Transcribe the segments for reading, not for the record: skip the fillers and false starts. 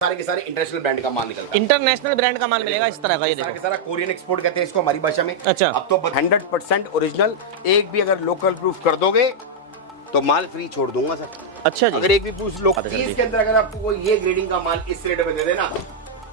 सारे के सारे इंटरनेशनल ब्रांड का माल निकलता है। इंटरनेशनल ब्रांड का माल मिलेगा इस तरह का। ये सारा के देखो, सारा कोरियन एक्सपोर्ट कहते हैं इसको हमारी भाषा में। अच्छा। अब तो 100% ओरिजिनल, एक भी अगर लोकल प्रूफ कर दोगे तो माल फ्री छोड़ दूंगा सर। अच्छा जी। अगर एक भी पूछ लो अच्छा, 30 के अंदर अगर आपको कोई ये ग्रेडिंग का माल इस रेट पे दे देना,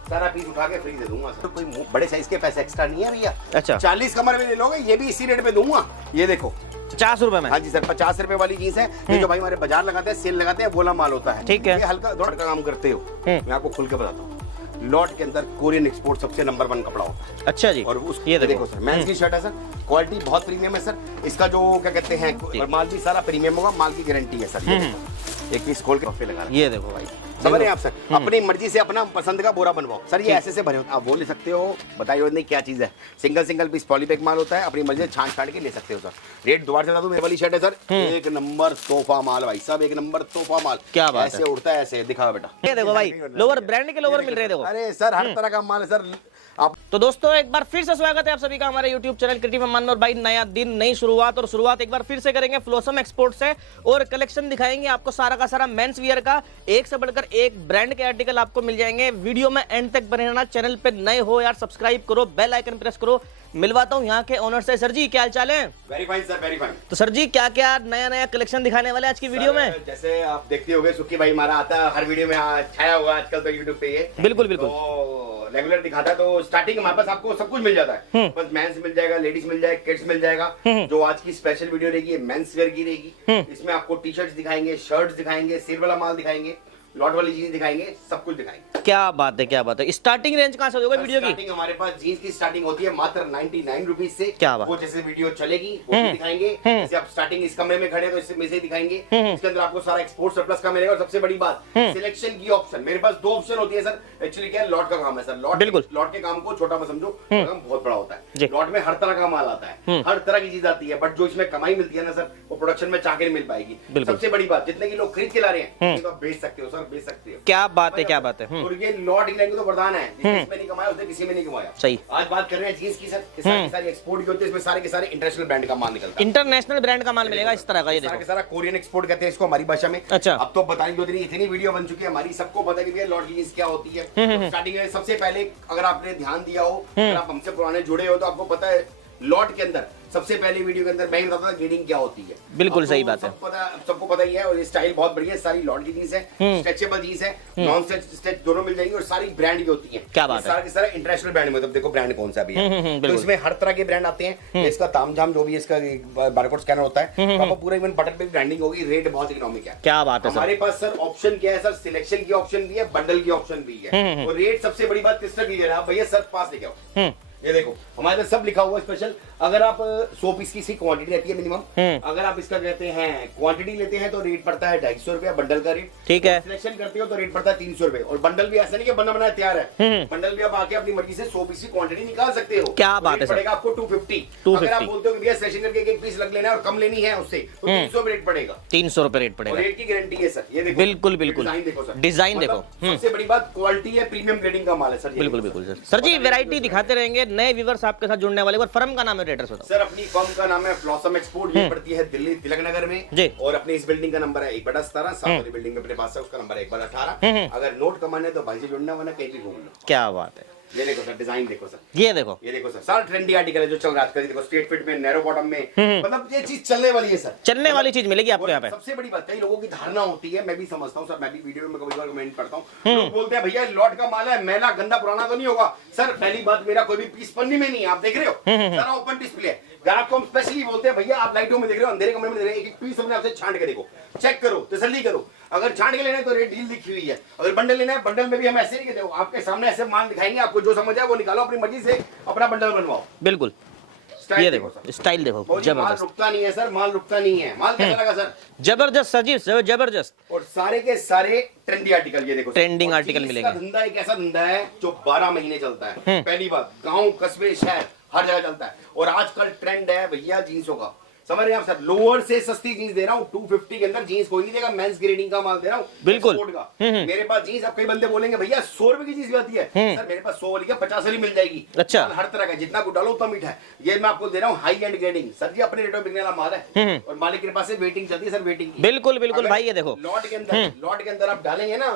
सारा पीस उठा के फ्री दे दूंगा सर। कोई बड़े साइज के पैसे एक्स्ट्रा नहीं है भैया। अच्छा। 40 कमर में ले लोगे, ये भी इसी रेट पे दूंगा। ये देखो 50 रुपए में। हाँ जी सर, 50 रुपए वाली जींस है। ये जो भाई हमारे बाजार लगाते हैं, सेल लगाते हैं, बोला माल होता है। ठीक है। ये हल्का दौड़ का काम करते हो, मैं आपको खुल के बताता हूँ। लॉट के अंदर कोरियन एक्सपोर्ट सबसे नंबर 1 कपड़ा होता है। अच्छा जी। और उस ये देखो सर, मेंस की शर्ट है सर, क्वालिटी बहुत प्रीमियम है सर। इसका जो क्या कहते हैं, और माल भी सारा प्रीमियम होगा, माल की गारंटी है सर। ये देखो, एक पीस खोल के ऑफे लगा रहा है। ये देखो भाई, समझ रहे हैं आप सर, अपनी मर्जी से अपना पसंद का बोरा बनवाओ सर। ये ऐसे से भरे होते, आप वो ले सकते हो, बताइए नहीं क्या चीज है। सिंगल पीस पॉलीबैग माल होता है, अपनी मर्जी से छान छान के ले सकते हो सर। रेट दोबारा चला दो, मेरे वाली शर्ट है सर, एक नंबर तोहफा माल भाई साहब, एक नंबर तोहफा माल। क्या बात ऐसे उड़ता है, ऐसे दिखा बेटा। ये देखो भाई, लोअर ब्रांड के लोअर मिल रहे हैं, देखो। अरे सर हर तरह का माल है सर। आप तो दोस्तों एक बार फिर से स्वागत है आप सभी का हमारे YouTube चैनल क्रिएटिव अमन। और भाई नया दिन, नई शुरुआत, और शुरुआत एक बार फिर से करेंगे फ्लोसम एक्सपोर्ट से, और कलेक्शन दिखाएंगे आपको सारा का सारा मेंस वियर का। एक से बढ़कर एक ब्रांड के आर्टिकल आपको मिल जाएंगे। वीडियो में एंड तक बने रहना। चैनल पे नए हो यार, सब्सक्राइब करो, बेल आइकन प्रेस करो। मिलवाता हूँ यहाँ के ओनर से। सर जी क्या हाल चाल है? Very fine sir, very fine. तो सर जी क्या क्या नया कलेक्शन दिखाने वाले आज की वीडियो में? जैसे आप देखते होंगे, सुक्की भाई हमारा आता है हर वीडियो में, छाया हुआ आजकल तो यूट्यूब पे ये। बिल्कुल बिल्कुल। तो रेगुलर दिखाता है, तो स्टार्टिंग हमारे पास आपको सब कुछ मिल जाता है। बस मेंस मिल जाएगा, लेडीज मिल जाएगा, किड्स मिल जाएगा। जो आज की स्पेशल वीडियो रहेगी मेंस वेयर की रहेगी। इसमें आपको टी शर्ट्स दिखाएंगे, शर्ट्स दिखाएंगे, सेल वाला माल दिखाएंगे, लॉट वाली जीन्स दिखाएंगे, सब कुछ दिखाएंगे। क्या बात है, क्या बात है। स्टार्टिंग रेंज कहाँ से होगा वीडियो की? स्टार्टिंग हमारे पास जीन्स की स्टार्टिंग होती है मात्र 99 रुपीज से। क्या बात। वो जैसे वीडियो चलेगी वो भी दिखाएंगे। जैसे आप स्टार्टिंग इस कमरे में खड़े हैं तो इसमें से दिखाएंगे। इसके अंदर आपको सारा एक्सपोर्ट सरप्लस का मिलेगा। और सबसे बड़ी बात, सिलेक्शन की ऑप्शन। मेरे पास 2 ऑप्शन होती है सर। एक्चुअली क्या है, लॉट का काम है सर। लॉट के काम को छोटा मत समझो, काम बहुत बड़ा होता है। लॉट में हर तरह का माल आता है, हर तरह की चीज आती है। बट जो इसमें कमाई मिलती है ना सर, वो प्रोडक्शन में चाके नहीं मिल पाएगी। सबसे बड़ी बात, जितने की लोग खरीद के ला रहे हैं तो आप बेच सकते हो सर, बेच सकते हो। क्या बात है, क्या बात है। और ये लॉट लेंगे तो वरदान है, जिसमें नहीं कमाया उसने किसी में नहीं कमाया। सही। आज बात कर रहे हैं जींस की सर, सारी एक्सपोर्ट की होती है। इसमें सारे के सारे इंटरनेशनल ब्रांड का माल निकलता है। इंटरनेशनल ब्रांड का माल मिलेगा इस तरह का। ये सारा देखो, के सारा कोरियन एक्सपोर्ट कहते हैं इसको हमारी भाषा में। अच्छा। अब तो बताने दो दिन इतनी वीडियो बन चुकी है हमारी, सबको पता है कि लॉट की जींस क्या होती है। स्टार्टिंग में सबसे पहले अगर आपने ध्यान दिया हो, अगर आप हमसे पुराने जुड़े हो, तो आपको पता है लॉट के अंदर सबसे पहले वीडियो के अंदर मैं ही बताता था ग्रेडिंग क्या होती है। बिल्कुल सही बात है, सबको पता ही है। और ये स्टाइल बहुत बढ़िया है, सारी लॉट की जींस है, स्ट्रेचेबल जींस है, नॉन स्ट्रेच दोनों मिल जाएंगी, और सारी ब्रांड की होती है। क्या बात है। सारा के सारा इंटरनेशनल ब्रांड में, मतलब देखो ब्रांड कौन सा भी है। तो इसमें हर तरह के ब्रांड आते हैं। इसका तामझाम जो भी इसका बारकोड स्कैनर होता है, तो आपको पूरा इवन बटन पे ब्रांडिंग होगी। रेट बहुत इकोनॉमिक है। क्या बात है सर। हमारे पास सर ऑप्शन क्या है सर, सिलेक्शन की ऑप्शन भी है, बंडल की ऑप्शन भी है। और रेट सबसे बड़ी बात किस तरह की है, भैया सर पास लेके आओ। ये देखो हमारे पास सब लिखा हुआ स्पेशल। अगर आप 100 पीस की क्वांटिटी रहती है मिनिमम, अगर आप इसका कहते हैं क्वांटिटी लेते हैं तो रेट पड़ता है 250 रुपया बंडल का रेट। ठीक है। सिलेक्शन करते हो तो रेट पड़ता है 300 रुपए। और बंडल भी ऐसा नहीं कि बना बनाया तैयार है, बंडल भी आप आके अपनी मर्जी से 100 पीस की क्वांटिटी निकाल सकते हो। क्या बात है सर। पड़ेगा आपको 250। अगर आप बोलते हो कि भैया सिलेक्शन करके एक पीस रख लेना है और कम लेनी है उससे, तो 300 रेट पड़ेगा। 300 रुपए रेट पड़ेगा। रेट की गारंटी है सर। ये देखो बिल्कुल बिल्कुल। डिजाइन देखो सर, डिजाइन देखो। सबसे बड़ी बात क्वालिटी है, प्रीमियम ग्रेडिंग का माल है सर। बिल्कुल बिल्कुल सर। सर जी वैरायटी दिखाते रहेंगे, नए व्यूअर्स आपके साथ जुड़ने वाले। और फर्म का नाम है, एड्रेस बताओ सर। अपनी फर्म का नाम है फ्लोसम एक्सपोर्ट। ये पड़ती है दिल्ली तिलक नगर में जी। और अपनी इस बिल्डिंग का नंबर है 1/17। साथ वाली बिल्डिंग में अपने पास है, उसका नंबर है 1/18। अगर नोट कमाने तो भाई से जुड़ना, वरना कहीं भी घूम लो। क्या बात है। ये देखो सर, डिजाइन देखो सर, ये देखो, ये देखो सर, सारा ट्रेंडी आर्टिकल है जो चल रहा है आजकल। देखो स्ट्रेट फिट में, नैरो बॉटम में, मतलब ये चीज चलने वाली है सर। चलने वाली चीज मिलेगी आपको यहाँ पे। सबसे बड़ी बात, कई लोगों की धारणा होती है, मैं भी समझता हूँ सर, मैं भी वीडियो में कभी बार कमेंट पढ़ता हूँ, लोग बोलते हैं भैया लॉट का माल है, मैला गंदा पुराना तो नहीं होगा। सर पहली बात, मेरा कोई भी पीस पन्नी में नहीं है, आप देख रहे हो सारा ओपन डिस्प्ले है। ग्राहक को हम स्पेशली बोलते हैं भैया आप लाइटों में देख रहे हो, अंधेरे कमरे में देख रहे हो, एक पीस हमने आपसे छांट के देखो, चेक करो, तसल्ली करो। अगर छांट के लेना है तो रेट डील लिखी हुई है। अगर बंडल लेना है, बंडल में भी हम ऐसे नहीं कहते, आपके सामने ऐसे माल दिखाएंगे, आपको जो समझ आए वो निकालो, अपनी मर्जी से अपना बंडल बनवाओ। बिल्कुल। ये देखो स्टाइल देखो, माल जबरदस्त। रुकता नहीं है सर, माल रुकता नहीं है। माल कैसा लगा सर? जबरदस्त सर जी, जबरदस्त। और सारे के सारे ट्रेंडी आर्टिकल। ये देखो ट्रेंडिंग आर्टिकल मिलेंगे। धंधा एक ऐसा धंधा है जो 12 महीने चलता है। पहली बात, गांव कस्बे शहर हर जगह चलता है। और आजकल ट्रेंड है भैया जींसों का। समझ रहे हैं आप सर, लोअर से सस्ती जीन्स दे रहा हूँ 250 के अंदर, जीन्स कोई नहीं देगा, मेंस ग्रेडिंग का माल दे रहा हूँ बिल्कुल। एक्सपोर्ट का। मेरे पास जीन्स, अब कई बंदे बोलेंगे भैया 100 रुपए की जीन्स भी आती है, सर मेरे पास 100 वाली क्या 50 वाली मिल जाएगी। अच्छा। माल हर तरह का, जितना कुछ डालो उतना मीठा है। ये मैं आपको दे रहा हूँ हाई एंड ग्रेडिंग, सर जी अपने रेटों में बिकने वाला माल है, और मालिक के पास से वेटिंग चलती है सर, वेटिंग की। बिल्कुल बिल्कुल भाई, ये देखो लॉट के अंदर आप डालेंगे ना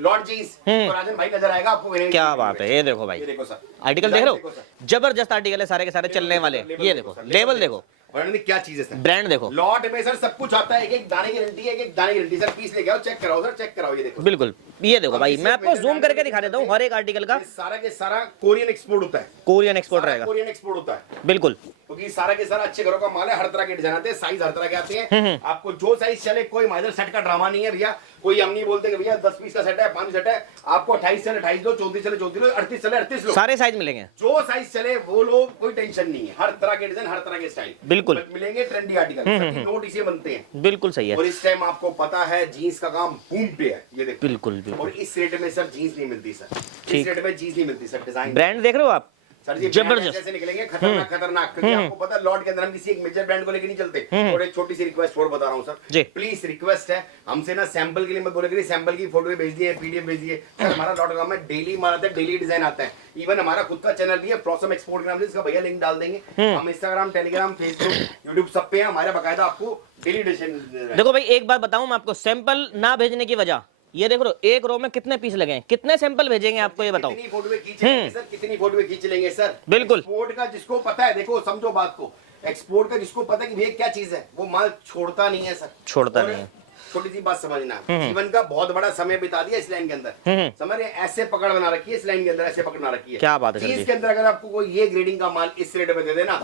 लॉट जीन्स, तो राजन भाई नजर आएगा आपको। क्या बात है, ये देखो भाई, ये देखो सर, आर्टिकल देख रहे हो, जबरदस्त आर्टिकल है, सारे के सारे चलने वाले। ये देखो लेवल देखो, और क्या चीज है सर, ब्रांड देखो, लॉट में सर सब कुछ आता है, एक एक दाने की गारंटी है, एक एक दाने की गारंटी। सर पीस लेके आओ, चेक कराओ सर, चेक कराओ, ये देखो बिल्कुल। ये देखो भाई, मैं आपको जूम करके दिखा देता हूँ हर एक आर्टिकल का। सारा के सारा कोरियन एक्सपोर्ट होता है, कोरियन एक्सपोर्ट रहेगा, कोरियन एक्सपोर्ट होता है बिल्कुल। क्योंकि सारा के सारा अच्छे घरों का माल है, हर तरह के डिजाइन आते हैं, साइज हर तरह के आते हैं। आपको जो साइज चले, कोई माइनर सेट का ड्रामा नहीं है भैया। कोई हम नहीं बोलते कि भैया 10 पीस का सेट है, 5 सेट है, आपको 28 चले 28 लो, 34 चले 34 लो, 38 चले 38 लो, सारे साइज मिलेंगे, जो साइज चले वो लो, कोई टेंशन नहीं है। हर तरह के डिजाइन, हर तरह के स्टाइल बिल्कुल मिलेंगे, ट्रेंडी आर्टिकल, नोट इसे बनते हैं। बिल्कुल सही है, और इस टाइम आपको पता है जीन्स का काम बूम पे है, ये देखो बिल्कुल और बिल्कुल। इस रेट में सर जीन्स नहीं मिलती सर, ठीक। इस रेट में जीन्स नहीं मिलती सर। डिजाइन ब्रांड देख रहे हो आप, सर जी जबरदस्त। जैसे निकलेंगे खतरनाक खतरनाक, क्योंकि आपको पता है लॉट के अंदर हम किसी एक मेजर ब्रांड को लेके नहीं चलते। और एक छोटी सी रिक्वेस्ट और बता रहा हूँ जी। सर, प्लीज रिक्वेस्ट है हमसे ना, सैंपल के लिए मत बोलेंगे, सैंपल की फोटो भेज दिए, पीडीएफ भेज दिए सर। हमारा लॉट का काम है, डेली माल आता है, डेली डिजाइन आता है। इवन हमारा खुद का चैनल भी है फ्लॉसम एक्सपोर्ट के नाम से, इसका भैया लिंक डाल देंगे। हम इंस्टाग्राम, टेलीग्राम, फेसबुक, यूट्यूब सब पे है हमारा, बाकायदा आपको डेली डिजाइन। देखो भाई एक बात बताऊं मैं आपको, सैंपल ना भेजने की वजह ये देखो, एक रो में कितने पीस लगे हैं, कितने सैंपल भेजेंगे आपको, ये बताओ। कितनी फोटो खींच लेंगे सर, कितनी फोटो खींच लेंगे सर, बिल्कुल। एक्सपोर्ट का जिसको पता है, देखो समझो बात को, एक्सपोर्ट का जिसको पता है कि भैया क्या चीज है, वो माल छोड़ता नहीं है सर, छोड़ता और नहीं है। छोटी सी बात समझना, जीवन का बहुत बड़ा समय बिता दिया इस लाइन के अंदर, समझ रहे हैं, ऐसे पकड़ बना रखी है इस लाइन के अंदर, ऐसे पकड़ बना रखी है। क्या बात है सर जी। चीज के अंदर अगर आपको कोई ये ग्रेडिंग का माल इस रेट पे दे देना,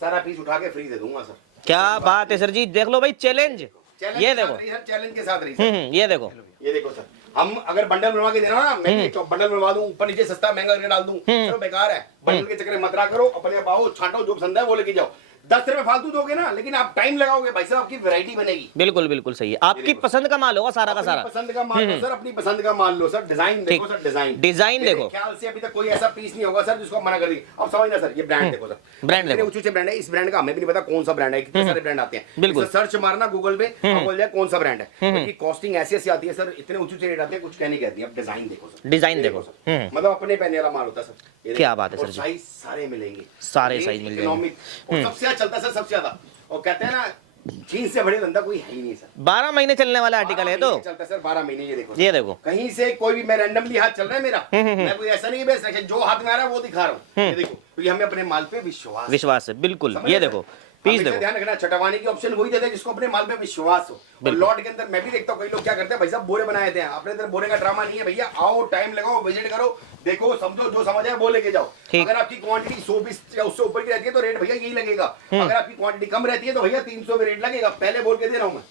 सारा पीस उठा के फ्री दे दूंगा सर। क्या बात है सर जी, देख लो भाई चैलेंज, ये देखो चैलेंज के साथ रही सर। ये देखो, ये देखो सर, हम अगर बंडल बनवा के देना ना, मैं बंडल बनवा दूं, ऊपर नीचे सस्ता महंगा करके डाल दूं, चलो बेकार है। बंडल के चक्कर में मत रहा करो, अपने पाओ छांटो, जो पसंद है वो लेके जाओ। 10 रुपए फालतू दोगे ना, लेकिन आप टाइम लगाओगे भाई साहब, आपकी वैरायटी बनेगी। बिल्कुल बिल्कुल सही है, आपकी पसंद का माल होगा सारा का सारा, पसंद का माल लो सर, अपनी पसंद का माल लो सर। डिजाइन देखो सर, डिजाइन डिजाइन देखो, ख्याल से अभी तक कोई ऐसा पीस नहीं होगा सर जिसको मना कर दी। अब समझना सर, ये ब्रांड देखो सर, ब्रांड देखो, ऊंचे ब्रांड है। इस ब्रांड का हमें भी नहीं पता कौन सा ब्रांड है, कितने सारे ब्रांड आते हैं, बिल्कुल। सर्च मारना गूगल पे, बोल जाए कौन सा ब्रांड है, क्योंकि कॉस्टिंग ऐसी ऐसी आती है सर, इतने ऊंचे रेट आते हैं, कुछ कहने कहती है। अब डिजाइन देखो सर, डिजाइन देखो, मतलब अपने पहने वाला माल होता है सर। क्या बात है सर जी, साइज सारे मिलेंगे, सारे साइज मिल जाएंगे। और सबसे ज्यादा चलता है सर, सबसे ज्यादा, और कहते हैं ना जीन्स से बड़े धंधा कोई है ही नहीं सर। 12 महीने चलने वाला आर्टिकल है तो चलता है सर 12 महीने। ये देखो, ये देखो, कहीं से कोई भी, मैं रैंडमली हाथ चल रहा है मेरा, मैं कोई ऐसा नहीं बेच रहा, जो हाथ में आ रहा है वो दिखा रहा हूँ। ये देखो, क्योंकि हमें अपने माल पे विश्वास है, बिल्कुल। ये देखो पीस देखो, ध्यान रखना, छटवाने की ऑप्शन वही देते हैं जिसको अपने माल पे विश्वास हो। और लॉट के अंदर मैं भी देखता हूँ कई लोग क्या करते हैं, भाई साहब बोरे बनाए थे, अपने अंदर बोरे का ड्रामा नहीं है भैया। आओ, टाइम लगाओ, विजिट करो, देखो, समझो, जो समझ आए वो लेके जाओ। अगर आपकी क्वांटिटी 100 पीस या उससे ऊपर की रहती है तो रेट भैया यही लगेगा। अगर आपकी क्वांटिटी कम रहती है तो भैया 300 में रेट लगेगा, पहले बोल के दे रहा हूँ मैं।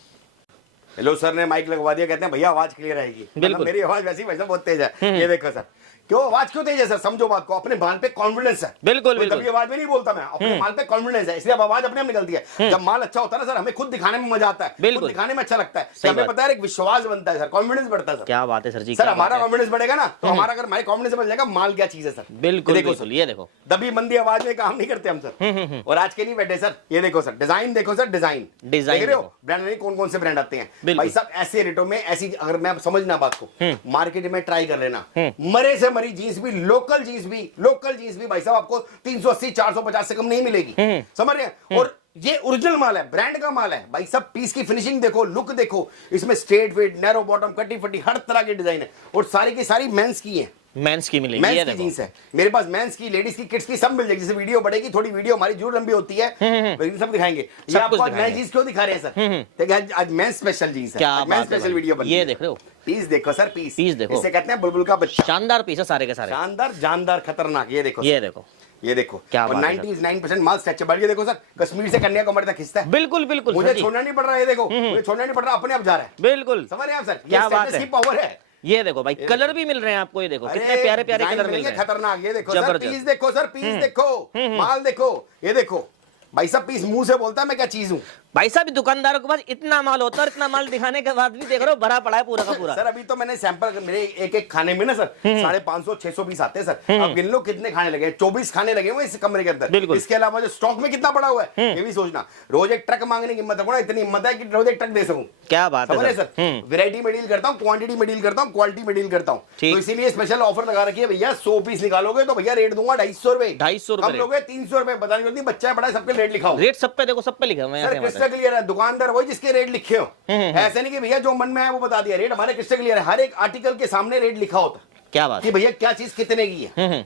हेलो सर ने माइक लगवा दिया, कहते हैं भैया आवाज क्लियर आएगी, मतलब मेरी आवाज वैसी वैसे बहुत तेज है। ये देखो सर, क्यों आवाज क्यों तेज है सर, समझो बात को, अपने माल पे कॉन्फिडेंस है। बिल्कुल बिल्कुल, आवाज में नहीं बोलता मैं, अपने माल पे कॉन्फिडेंस है, इसलिए अब आवाज अपने आप निकलती है। जब माल अच्छा होता है ना सर, हमें खुद दिखाने में मजा आता है, बिल्कुल दिखाने में अच्छा लगता है, हमें पता है, एक विश्वास बनता है सर, कॉन्फिडेंस बढ़ता है सर। क्या बात है सर जी, सर हमारा कॉन्फिडेंस बढ़ेगा ना, तो हमारा अगर हमारा कॉन्फिडेंस बढ़ जाएगा, माल क्या चीज है सर। बिल्कुल बिल्कुल, ये देखो, दबी मंदी आवाज में काम नहीं करते हम सर, और आज के नहीं बैठे सर। ये देखो सर, डिजाइन देखो सर, डिजाइन देख रहे हो, ब्रांड नहीं, कौन कौन से ब्रांड आते हैं भाई साहब, ऐसे रेटों में, ऐसी, अगर मैं समझना बात को, मार्केट में ट्राई कर लेना, मरे से मरी जीन्स भी, लोकल जीन्स भी भाई साहब आपको 380 450 से कम नहीं मिलेगी, समझ रहे हैं। और ये ओरिजिनल माल है, ब्रांड का माल है भाई साहब। पीस की फिनिशिंग देखो, लुक देखो, इसमें स्ट्रेट फिट, नैरो बॉटम, कटी फटी, हर तरह की डिजाइन है, और सारी की सारी मेंस की है, मेंस की मिलेगी। मेंस की जीन्स है मेरे पास, मेंस की, लेडीज की, किड्स की, सब मिल जाएगी। जैसे वीडियो बढ़ेगी, थोड़ी वीडियो हमारी जरूर लंबी होती है, लेकिन सब दिखाएंगे। ये आपको आज नई जीन्स क्यों दिखा रहे हैं सर, देखिए आज मेंस स्पेशल जीन्स है, मेंस स्पेशल वीडियो बन रही है। ये देख रहे हो, पीस देखो सर, पीस देखो, इसे कहते हैं बुलबुल का बच्चा। शानदार पीस है सारे के सारे, शानदार, जानदार, खतरनाक। ये देखो, ये देखो, ये देखो, क्या और 99% माल स्ट्रेचेबल। ये देखो सर, कश्मीर से कन्याकुमारी तक खिंचता है। बिल्कुल बिल्कुल, मुझे छोड़ना नहीं पड़ रहा है, ये देखो, मुझे छोड़ना नहीं पड़ रहा, अपने आप जा रहा है। बिल्कुल, समझ रहे हैं आप सर, क्या बात है, पावर है। ये देखो भाई, कलर भी मिल रहे हैं आपको, ये देखो कितने प्यारे प्यारे कलर मिल रहे हैं, खतरनाक। ये देखो सर, पीस देखो सर, पीस देखो, माल देखो, ये देखो भाई साहब, पीस मुंह से बोलता है मैं क्या चीज हूँ। भाई साहब दुकानदारों के पास इतना माल होता है और इतना माल दिखाने के बाद भी देख रहे हो भरा पड़ा है पूरा का पूरा। सर अभी तो मैंने सैंपल मेरे एक एक खाने में ना सर 550-600 पीस आते हैं सर। अब गिन लो कितने खाने लगे, 24 खाने लगे हुए इस कमरे के अंदर। इसके अलावा जो स्टॉक में कितना पड़ा हुआ है ये भी सोचना। रोज एक ट्रक मांगने की हिम्मत रखो ना, इतनी हिम्मत है कि रोज एक ट्रक दे सकूं। क्या बात है सर। वैरायटी में डील करता हूँ, क्वांटिटी में डील करता हूँ, क्वालिटी में डील करता हूँ, तो इसीलिए स्पेशल ऑफर लगा रखी है भैया। 100 पीस निकालोगे तो भैया रेट दूंगा 250 रुपए। 250 रुपए लोगे 300 रुपए। बताने करती बच्चा है बड़ा, सबके रेट लिखा हो। रेट सब पे देखो, सब पे लिखा हुआ है। क्रिस्टल क्लियर है, दुकानदार वही जिसके रेट लिखे हो। ऐसे नहीं कि भैया जो मन में है वो बता दिया। रेट हमारे क्रिस्टल क्लियर है, हर एक आर्टिकल के सामने रेट लिखा होता है। क्या बात कि भैया क्या चीज कितने की है।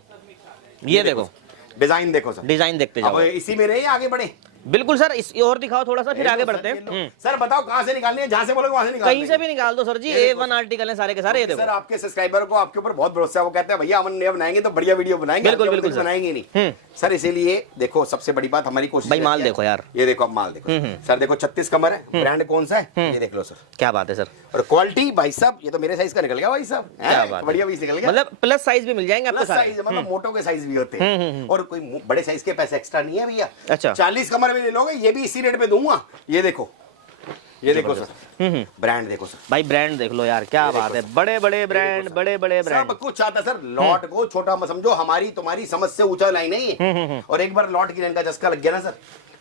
ये देखो डिजाइन देखो सर, डिजाइन देखते जाओ। अब इसी में रहे आगे बढ़े। बिल्कुल सर, इस और दिखाओ थोड़ा सा, फिर आगे बढ़ते हैं। सर बताओ कहां से निकालनी है, जहां से बोलोगे वहां से निकाल, कहीं से भी निकाल दो सर जी। A1 आर्टिकल है सारे के सारे। ये देखो सर आपके सब्सक्राइबर को आपके ऊपर बहुत भरोसा है, वो कहते हैं भैया हम नया बनाएंगे तो बढ़िया वीडियो बनाएंगे। बिल्कुल बिल्कुल बनाएंगे नहीं सर, इसीलिए देखो सबसे बड़ी बात हमारी कोशिश भाई माल देखो यार, ये देखो माल देखो सर। देखो 36 कमर है, ब्रांड कौन सा है ये देख लो सर। क्या बात है सर। और क्वालिटी भाई साहब ये तो मेरे साइज का निकल गया भाई साहब। क्या बात, बढ़िया पीस निकल गया। मतलब प्लस साइज भी मिल जाएंगे आपको सारे। साइज मतलब मोटो के साइज भी होते हैं और कोई बड़े साइज के पैसे एक्स्ट्रा नहीं है भैया। अच्छा 40 कमर में ले लोगे, ये भी इसी रेट पे दूंगा। ये देखो, ये देखो सर, ब्रांड देखो सर। भाई ब्रांड देख लो यार, क्या बात है। बड़े बड़े ब्रांड, बड़े बड़े ब्रांड, सब कुछ आता है सर। लॉट को छोटा मत समझो, हमारी तुम्हारी समझ से ऊंचा लाइन नहीं है। और एक बार लॉट की लाइन का चस्का लग गया ना सर,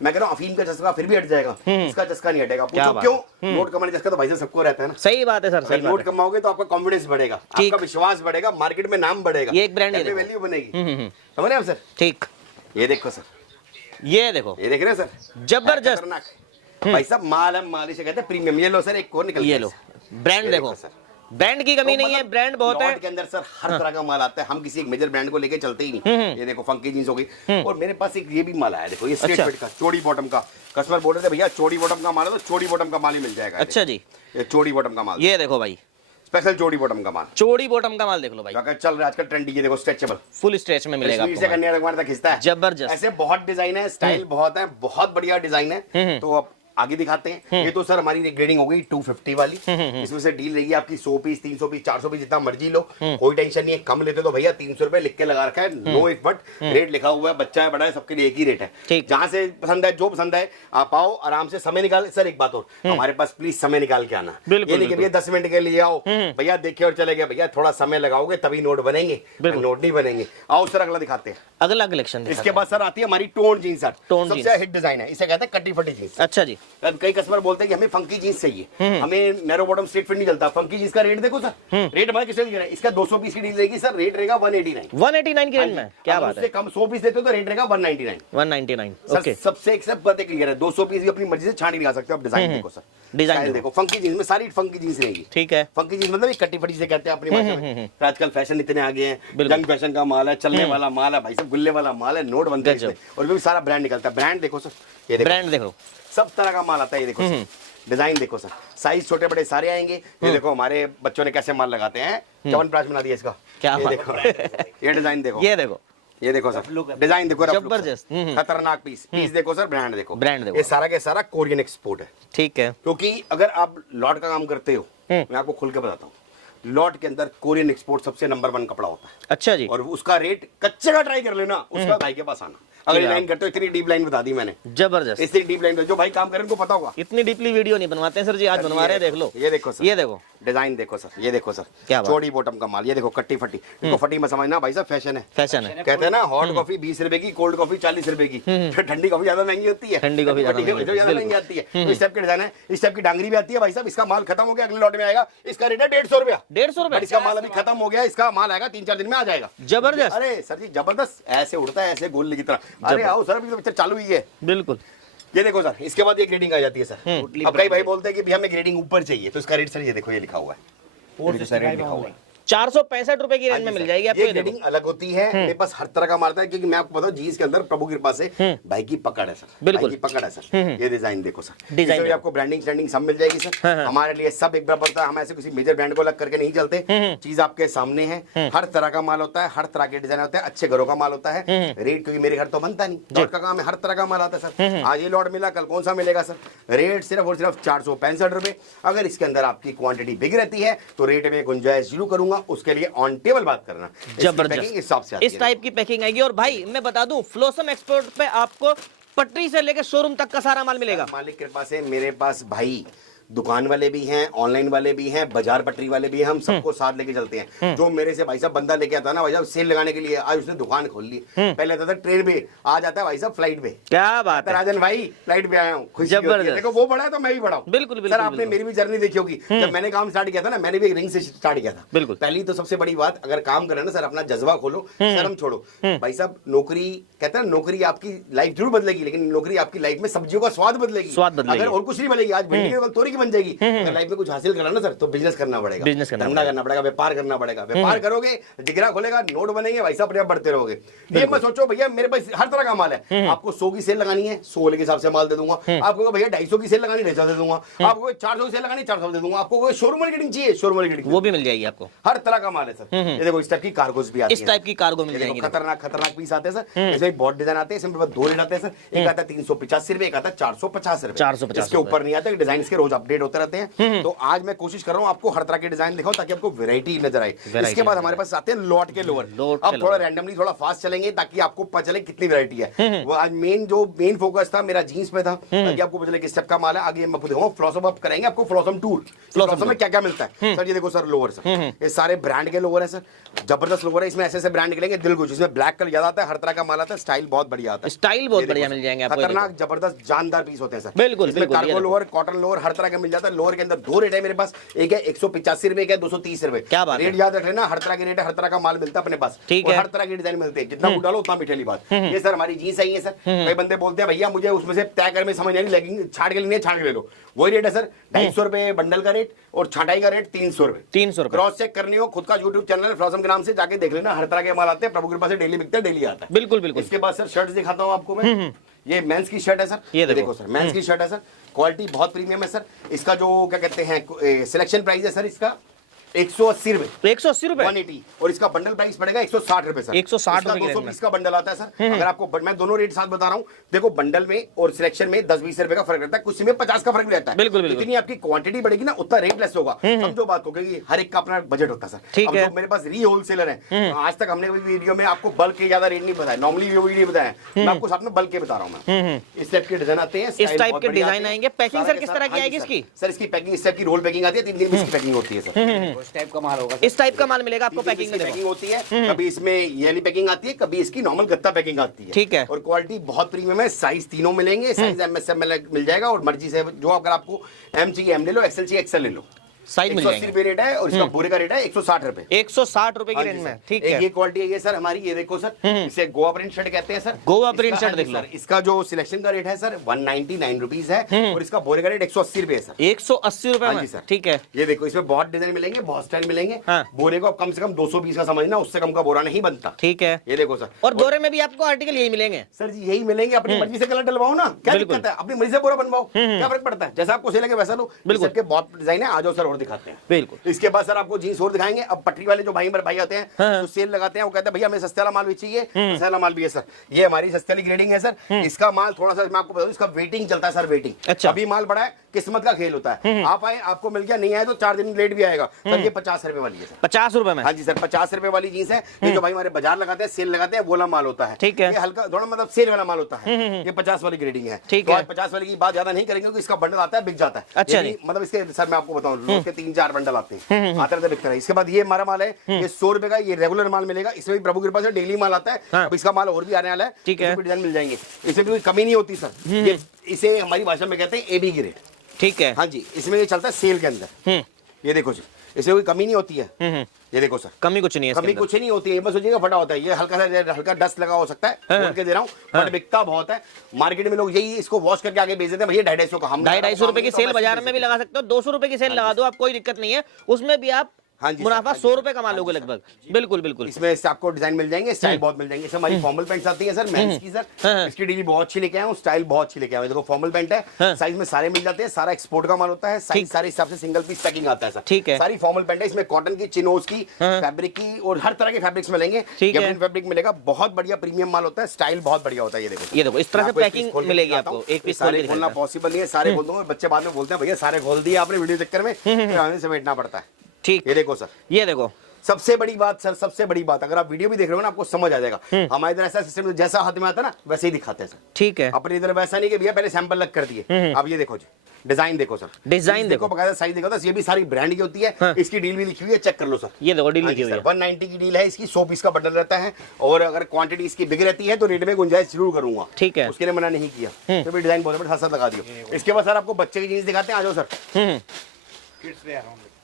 मैं कह रहा हूँ अफीम का चस्का फिर भी हट जाएगा, इसका चस्का नहीं हटेगा। पूछो क्यों? नोट कमाने चस्का तो भाई साहब सबको रहता है ना। सही बात है सर, सही नोट कमाओगे तो आपका कॉन्फिडेंस बढ़ेगा, आपका विश्वास बढ़ेगा, मार्केट में नाम बढ़ेगा, ये एक ब्रांड वैल्यू बनेगी। समझ रहे हैं सर? ठीक, ये देखो सर, ये देखो, ये देख रहे हैं सर, जबरदस्त भाई साहब। माल हम माल इसे कहते हैं प्रीमियम। ये लो सर, एक और निकल, ये लो ब्रांड देखो सर। ब्रांड की कमी नहीं है, ब्रांड बहुत है के अंदर सर। हर तरह का माल आता है, हम किसी एक मेजर ब्रांड को लेके चलते ही नहीं। ये देखो फंकी जींस हो गई, और मेरे पास एक ये भी माल आया, देखो ये स्ट्रेट फिट का चौड़ी बॉटम का। कस्टमर बोल रहे थे भैया चौड़ी बॉटम का माल है, तो चौड़ी बॉटम का माल ही मिल जाएगा। अच्छा जी, ये चौड़ी बॉटम का माल, ये देखो भाई, स्पेशल चौड़ी बॉटम का माल। चौड़ी बॉटम का माल देख लो भाई, चल रहा है आजकल ट्रेंडी। ये देखो स्ट्रेचेबल, फुल स्ट्रेच में मिलेगा आपको, कन्याकुमारी तक खिंचता है। जबरदस्त, ऐसे बहुत डिजाइन है, स्टाइल बहुत है, बहुत बढ़िया डिजाइन है। तो अब आगे दिखाते हैं। ये तो सर हमारी ग्रेडिंग हो गई 250 वाली। इसमें से डील रहेगी आपकी 100 पीस, 300 पीस, 400 पीस, जितना मर्जी लो, कोई टेंशन नहीं है। कम लेते तो भैया 300 रुपए लिख के लगा रखा है, नो इफ बट। रेट लिखा हुआ है, बच्चा है बड़ा है, सबके लिए एक ही रेट है। जहां से पसंद है, जो पसंद है आप आओ आराम से, समय निकाल। सर एक बात और, हमारे पास प्लीज समय निकाल के आना। ये नहीं कि भैया 10 मिनट के लिए आओ, भैया देखे और चले गए। भैया थोड़ा समय लगाओगे तभी नोट बनेंगे, नोट नहीं बनेंगे। आओ सर अगला दिखाते हैं, अगला कलेक्शन। इसके बाद सर आती है हमारी टोन जीन्स। सर सबसे हिट डिजाइन है, इसे कहते हैं कटी फटी जीन्स। अच्छा जी, कई कस्टमर बोलते हैं कि हमें फंकी जींस चाहिए, हमें नैरो बॉटम स्ट्रेट फिट नहीं चलता। फंकी जींस का रेट देखो सर, रेट हमारे किस रेट है? इसका 200 पीस की डील रहेगी सर, रेट रहेगा 189 की रेंज में। क्या बात है, कम 100 पीस देते हो तो रेट रहेगा 199। ओके, सबसे एक सब बातें क्लियर है। 200 पीस भी अपनी मर्जी से छांट के लगा सकते हो आप। डिजाइन देखो सर, डिजाइन देखो। फंकी जींस में सारी फंकी जींस रहेगी। ठीक है, फंकी जींस मतलब कट्टी फटी से कहते हैं अपनी भाषा में। आजकल फैशन इतने आगे हैं, जंग फैशन का माल है, चलने वाला माल है भाई साहब, गुल्ले वाला माल है, नोट बनते हैं और भी सारा ब्रांड निकलता है। ब्रांड देखो सर, ये ब्रांड देखो, सब तरह का माल आता है। ये देखो सर, डिजाइन देखो सर, साइज छोटे बड़े सारे आएंगे। ये देखो हमारे बच्चों ने कैसे माल लगाते हैं, च्यवनप्राश बना दिया इसका। क्या ये देखो, ये डिजाइन देखो, ये देखो, ये देखो सर, डिजाइन देखो, जबरदस्त खतरनाक पीस। पीस देखो सर, ब्रांड देखो, ब्रांड देखो। ये सारा के सारा कोरियन एक्सपोर्ट है। ठीक है, क्योंकि अगर आप लॉट का काम करते हो, मैं आपको खुल के बताता हूँ, लॉट के अंदर कोरियन एक्सपोर्ट सबसे नंबर 1 कपड़ा होता है। अच्छा जी, और उसका रेट कच्चे का ट्राई कर लेना, उसका भाई के पास आना। अगर लाइन करते हो, इतनी डीप लाइन बता दी मैंने, जबरदस्त। इतनी डीप लाइन जो भाई काम करें उनको पता होगा। इतनी डीपली वीडियो नहीं बनवाते हैं सर जी, आज बनवा रहे हैं, देख लो। ये देखो सर, ये देखो डिजाइन देखो सर, ये देखो सर, क्या चौड़ी बॉटम का माल। ये देखो कट्टी फटी, इसको फटी मत समझना भाई साहब, फैशन है, फैशन है। कहते हैं ना हॉट कॉफी 20 रुपए की, कोल्ड कॉफी 40 रुपए की, फिर ठंडी कॉफी ज्यादा महंगी होती है, ठंडी कॉफी ज्यादा महंगी आती है। तो इस टाइप के डिजाइन है, इस टाइप की डांगरी भी आती है भाई साहब। इसका माल खत्म हो गया, अगले लॉट में आएगा, इसका रेट है 150 रुपया। 150 रुपया, इसका माल अभी खत्म हो गया, इसका माल आएगा 3-4 दिन में आ जाएगा। जबरदस्त। अरे सर जी जबरदस्त, ऐसे उड़ता है, ऐसे गोल की तरह। अरे आओ सर, अभी तो पिक्चर चालू ही है। बिल्कुल, ये देखो सर, इसके बाद ये ग्रेडिंग आ जाती है सर। अब कई भाई बोलते हैं कि हमें ग्रेडिंग ऊपर चाहिए, तो इसका रेट सर ये देखो, ये लिखा हुआ है, 465 रुपए की रेंज में मिल जाएगी आपको। ये ग्रेडिंग अलग होती है, मेरे पास हर तरह का मारता है, क्योंकि मैं आपको बताऊं जीन्स के अंदर प्रभु कृपा से भाई की पकड़ है सर, बिल्कुल भाई की पकड़ है सर। ये डिजाइन देखो सर, डिजाइन आपको ब्रांडिंग स्टैंडिंग सब मिल जाएगी सर। हमारे लिए सब एक बराबर होता है, हम ऐसे किसी मेजर ब्रांड को अलग करके नहीं चलते। चीज आपके सामने है, हर तरह का माल होता है, हर तरह के डिजाइन होते हैं, अच्छे घरों का माल होता है। रेट क्योंकि मेरे घर तो बनता नहीं, लॉट का काम है, हर तरह का माल आता है सर। आज ये लॉट मिला, कल कौन सा मिलेगा सर। रेट सिर्फ और सिर्फ 465 रुपए। अगर इसके अंदर आपकी क्वांटिटी बिक रहती है तो रेट में गुंजाइश जरूर करूंगा, उसके लिए ऑन टेबल बात करना। जबरदस्त, इस टाइप की पैकिंग आएगी। और भाई मैं बता दूं, फ्लोसम एक्सपोर्ट पे आपको पटरी से लेकर शोरूम तक का सारा माल मिलेगा। मालिक के पास है, मेरे पास भाई दुकान वाले भी हैं, ऑनलाइन वाले भी हैं, बाजार पटरी वाले भी हैं, हम सबको साथ लेके चलते हैं। जो मेरे से भाई साहब बंदा लेके आता है ना भाई साहब सेल लगाने के लिए, आज उसने दुकान खोल ली। पहले आता था ट्रेन पे, आज आता है भाई साहब फ्लाइट पे। क्या बात है राजन भाई, फ्लाइट पे आया हूँ, खुशी होती है। देखो वो बड़ा है तो मैं भी बड़ा हूँ। बिल्कुल सर आपने मेरी भी जर्नी देखी होगी। जब मैंने काम स्टार्ट किया था ना, मैंने भी एक रिंग से स्टार्ट किया था। बिल्कुल। पहली तो सबसे बड़ी बात, अगर काम करे ना सर, अपना जज्बा खोलो, शर्म छोड़ो। भाई साहब नौकरी कहते हैं, नौकरी आपकी लाइफ जरूर बदलेगी, लेकिन नौकरी आपकी लाइफ में सब्जियों का स्वाद बदलेगी। अगर और कुछ नहीं बनेगी, आज भिंडी की तोरी की बन जाएगी। लाइफ में कुछ हासिल करना ना सर, तो बिजनेस करना पड़ेगा, धंधा करना पड़ेगा, व्यापार करना पड़ेगा। व्यापार करोगे, जिगरा खोलेगा, नोट बनेंगे, भाई साहब अपने आप बढ़ते रहोगे। ये मत सोचो भैया मेरे पास हर तरह का माल है, आपको 100 की सेल लगानी है 100 के हिसाब से माल दे दूंगा। आपको भैया 250 की सेल लगानी 250 दे दूंगा। आपको 400 की सेल लगानी 400 दे दूंगा। आपको शोरूम मार्केटिंग चाहिए, शोरूम मार्केटिंग वो भी मिल जाएगी आपको। हर तरह का माल है सर। ये देखो इस टाइप की कार्गोस भी आती है, इस टाइप की कार्गो मिल जाएगी। खतरनाक पीस आते हैं सर। इसमें बहुत डिजाइन आते हैं, इसमें दो रेट आते हैं सर। एक आता है 385 रुपए, एक आता है 450 रुपए। 450 इसके ऊपर नहीं आता, डिजाइन इसके रोज अपडेट होते रहते हैं। तो आज मैं कोशिश कर रहा हूं आपको हर तरह के डिजाइन दिखाऊं ताकि आपको वैरायटी नजर आए। इसके बाद हमारे पास आते हैं लॉट के लोअर। अब थोड़ा रैंडमली थोड़ा फास्ट चलेंगे ताकि आपको पता चले कितनी वैरायटी है। वो आज मेन फोकस था मेरा जीन्स पे था, ताकि आपको पता चले किस स्टेप का माल है। आगे मैं दिखाऊंगा फ्लॉसम अप करेंगे आपको, फ्लॉसम टूर। फ्लॉसम में क्या क्या मिलता है सर, ये देखो सर लोअर सर, ये सारे ब्रांड के लोअर है सर, जबरदस्त लोअर है। इसमें ऐसे ब्रांड निकलेंगे दिल को, जिसमें ब्लैक कलर ज्यादा आता है, हर तरह का माल आता है, स्टाइल बहुत बढ़िया आता है। स्टाइल बहुत बढ़िया मिल जाएंगे आपको, खतरनाक जबरदस्त जानदार पीस होते हैं सर। बिल्कुल कार्गो लोअर, कॉटन लोअर, हर तरह का मिल जाता है। लोअर के अंदर दो रेट है मेरे पास, एक है 185 रुपए का, 230 रुपए। क्या बात है, रेट याद रख लेना, हर तरह के रेट है, हर तरह का माल मिलता है अपने पास, ठीक है। हर तरह के डिजाइन मिलते हैं, जितना वो डालो उतना मीठे बात। ये सर हमारी जीन्स है, सर कई बंदे बोलते हैं भैया मुझे उसमें से तय कर में समझ नहीं, लेगिंग छाट के लेनी है, छाट के ले लो। वही रेट है सर, 250 रुपए बंडल का रेट, और छाटाई का रेट 300 रुपए। 300 रुपए। क्रॉस चेक करनी हो, खुद का यूट्यूब चैनल है फ्लॉसम के नाम से, जाके देख लेना, हर तरह के माल आते हैं। प्रभु कृपा से डेली बिकते हैं, डेली आता है। बिल्कुल बिल्कुल। इसके बाद सर शर्ट दिखाता हूँ आपको मैं। ये मेंस की शर्ट है सर, ये देखो सर, मेंस की शर्ट है सर, क्वालिटी बहुत प्रीमियम है सर। इसका जो क्या कहते हैं सिलेक्शन प्राइस है सर, इसका 180 रुपए, 180 रुपए 180, और इसका बंडल प्राइस पड़ेगा 160 रुपए सर। 160 रुपए 220 का बंडल आता है सर। अगर आपको मैं दोनों रेट साथ बता रहा हूँ, देखो बंडल में और सिलेक्शन में 10-20 रुपए का फर्क रहता है, कुछ में 50 का फर्क भी रहता है। बिल्कुल जितनी आपकी क्वांटिटी बढ़ेगी ना, उतना रेट लेस होगा। समझो बात को, क्योंकि हर एक का अपना बजट होता है सर। ठीक है। मेरे पास री होलसेलर है, आज तक हमने वीडियो में आपको बल्क के ज्यादा रेट नहीं बताया, नॉर्मली वीडियो बताया, मैं आपको साथ में बल्क के बता रहा हूँ मैं। इस टाइप के डिजाइन आते हैं, इस टाइप के डिजाइन आएंगे। पैकिंग सर किस तरह की आएगी इसकी? सर इसकी पैकिंग इस टाइप की रोल पैकिंग आती है, 3 दिन की इसकी पैकिंग होती है सर। उस टाइप का माल होगा, इस टाइप का माल मिलेगा आपको। पैकिंग में पैकिंग होती है, कभी इसमें ये वाली पैकिंग आती है, कभी इसकी नॉर्मल गत्ता पैकिंग आती है। ठीक है। और क्वालिटी बहुत प्रीमियम है, साइज तीनों मिलेंगे, साइज एमएस मिल जाएगा, और मर्जी से जो अगर आपको एम चाहिए एम ले लो, एक्सएल चाहिए एक्सएल ले लो। साइज मिल जाएंगे। 180 रुपए रेट है, और इसका बोरे का रेट है 160 रुपए। 160 रुपए की रेंज में, ठीक है। ये क्वालिटी है ये सर हमारी, ये देखो सर, इसे गोवा प्रिंट शर्ट कहते हैं सर। गोवा प्रिंट शर्ट देख लो। इसका जो सिलेक्शन का रेट है सर 199 रुपीज है, और इसका बोरे का रेट 180 रुपए है सर। 180 रुपए में, ठीक है। ये देखो इसमें बहुत डिजाइन मिलेंगे, बहुत स्टाइल मिलेंगे। बोरे को कम से कम 220 का समझना, उससे कम का बोरा नहीं बनता। ठीक है, ये देखो सर। और बोरे में भी आपको आर्टिकल यही मिलेंगे सर जी, यही मिलेंगे। अपनी मर्जी से कलर डलवाओ ना, क्या दिक्कत है, अपनी मर्जी से बोरा बनवाओ, क्या फर्क पड़ता है, जैसा आपको सही लगे वैसा लो। बिल्कुल, बहुत डिजाइन है, आ जाओ सर और दिखाते हैं। बिल्कुल। इसके बाद सर आपको जीन्स और दिखाएंगे। अब पटरी वाले जो भाई आते हैं, जो सेल लगाते हैं, वो कहते हैं भैया हमें सस्ते वाला माल भी चाहिए, सस्ते वाला माल भी है सर। ये हमारी सस्ते वाली ग्रेडिंग है सर। इसका माल थोड़ा सा मैं आपको बता दूं, इसका वेटिंग चलता है सर, वेटिंग। अच्छा। अभी माल बड़ा है, किस्मत का खेल होता है। आप आए, आपको मिल गया, नहीं आए तो 4 दिन लेट भी आएगा सर। ये 50 रुपए वाली है सर, 50 रुपए में। हाँ जी सर, 50 रुपए वाली जीन्स है। ये जो भाई हमारे बाजार लगाते हैं, सेल लगाते हैं, वो माल होता है। ठीक है। ये हल्का थोड़ा मतलब सेल वाला माल होता है। ये 50 वाली ग्रेडिंग है। ठीक है। 50 वाली की बात ज्यादा नहीं करेंगे, क्योंकि इसका बंडल आता है, बिक जाता है। अच्छा, मतलब इसके सर मैं आपको बताऊं, रोज के 3-4 बंडल आते हैं, आते रहते बिकते हैं। इसके बाद ये हमारा माल है, ये 100 रुपए का, ये रेगुलर माल मिलेगा। इसमें भी प्रभु कृपा से डेली माल आता है। अब इसका माल और भी आने वाला है, ठीक है। डिजाइन मिल जाएंगे, इसमें भी कोई कमी नहीं होती सर। ये इसे हमारी भाषा में कहते हैं एबी ग्रेड। ठीक है, हाँ जी, इसमें ये चलता है सेल के अंदर। ये देखो सर, इसमें कोई कमी नहीं होती है। ये देखो सर, कमी कुछ नहीं है, कमी कुछ नहीं होती है। बस सोचिएगा फटा होता है, ये हल्का डस्ट लगा हो सकता है, बोल के दे रहा हूँ, बट बिकता बहुत है। मार्केट में लोग यही इसको वॉश करके आगे बेच देते हैं, भैया 250 का। हम 250 रुपए की सेल बाजार में भी लगा सकते हो, 200 रुपए की सेल लगा दो आप, कोई दिक्कत नहीं है। उसमें भी आप हाँ जी, मुनाफा 100 रुपए कमा लोगे लगभग। बिल्कुल बिल्कुल। इसमें से आपको डिजाइन मिल जाएंगे, स्टाइल बहुत मिल जाएंगे। हमारी फॉर्मल पैंट्स आती है सर, मेंस की सर। इसकी डील बहुत अच्छी लेके आया हूँ, स्टाइल बहुत अच्छी लेके आया हूँ। देखो फॉर्मल पैंट है, साइज में सारे मिल जाते हैं, सारा एक्सपोर्ट का माल होता है, साइज सारे हिसाब से सिंगल पीस पैकिंग आता है सर। ठीक है। सारी फॉर्मल पैंट है, इसमें कॉटन की, चिनोज की, फैब्रिक की, और हर तरह के फैब्रिक्स मिलेंगे। फैब्रिक मिलेगा, बहुत बढ़िया प्रीमियम माल होता है, स्टाइल बहुत बढ़िया होता है। ये देखो इस तरह से पैकिंग मिलेगी आपको। एक पीस खोलना पॉसिबल नहीं है, सारे खोल दूंगा। बच्चे बाद में बोलते हैं भैया सारे खोल दिए आपने वीडियो चक्कर में, हमें समेटना पड़ता है। ठीक, ये देखो सर, ये देखो सबसे बड़ी बात सर, सबसे बड़ी बात, अगर आप वीडियो भी देख रहे हो ना आपको समझ आ जाएगा। हमारे इधर ऐसा सिस्टम जैसा हाथ में आता है ना वैसे ही दिखाते हैं सर। ठीक है, अपने इधर वैसा नहीं कि भैया पहले सैंपल लग कर दिए। अब ये देखो जी, डिजाइन देखो सर, डिजाइन देखो, बकायदा साइज देखो। ये भी सारी ब्रांड की होती है। हाँ। इसकी डील भी लिखी हुई है, चेक कर लो सर। ये देखो डील लिखी हुई है, 190 की डील है इसकी, 100 पीस का बंडल रहता है। और अगर क्वांटिटी इसकी बिग रहती है तो रेट में गुंजाइश जरूर करूंगा। ठीक है, उसके लिए मना नहीं किया। तो भी डिजाइन बहुत बड़े साथ लगा दियो। इसके बाद सर आपको बच्चे की जीन्स दिखाते हैं, आ जाओ सर।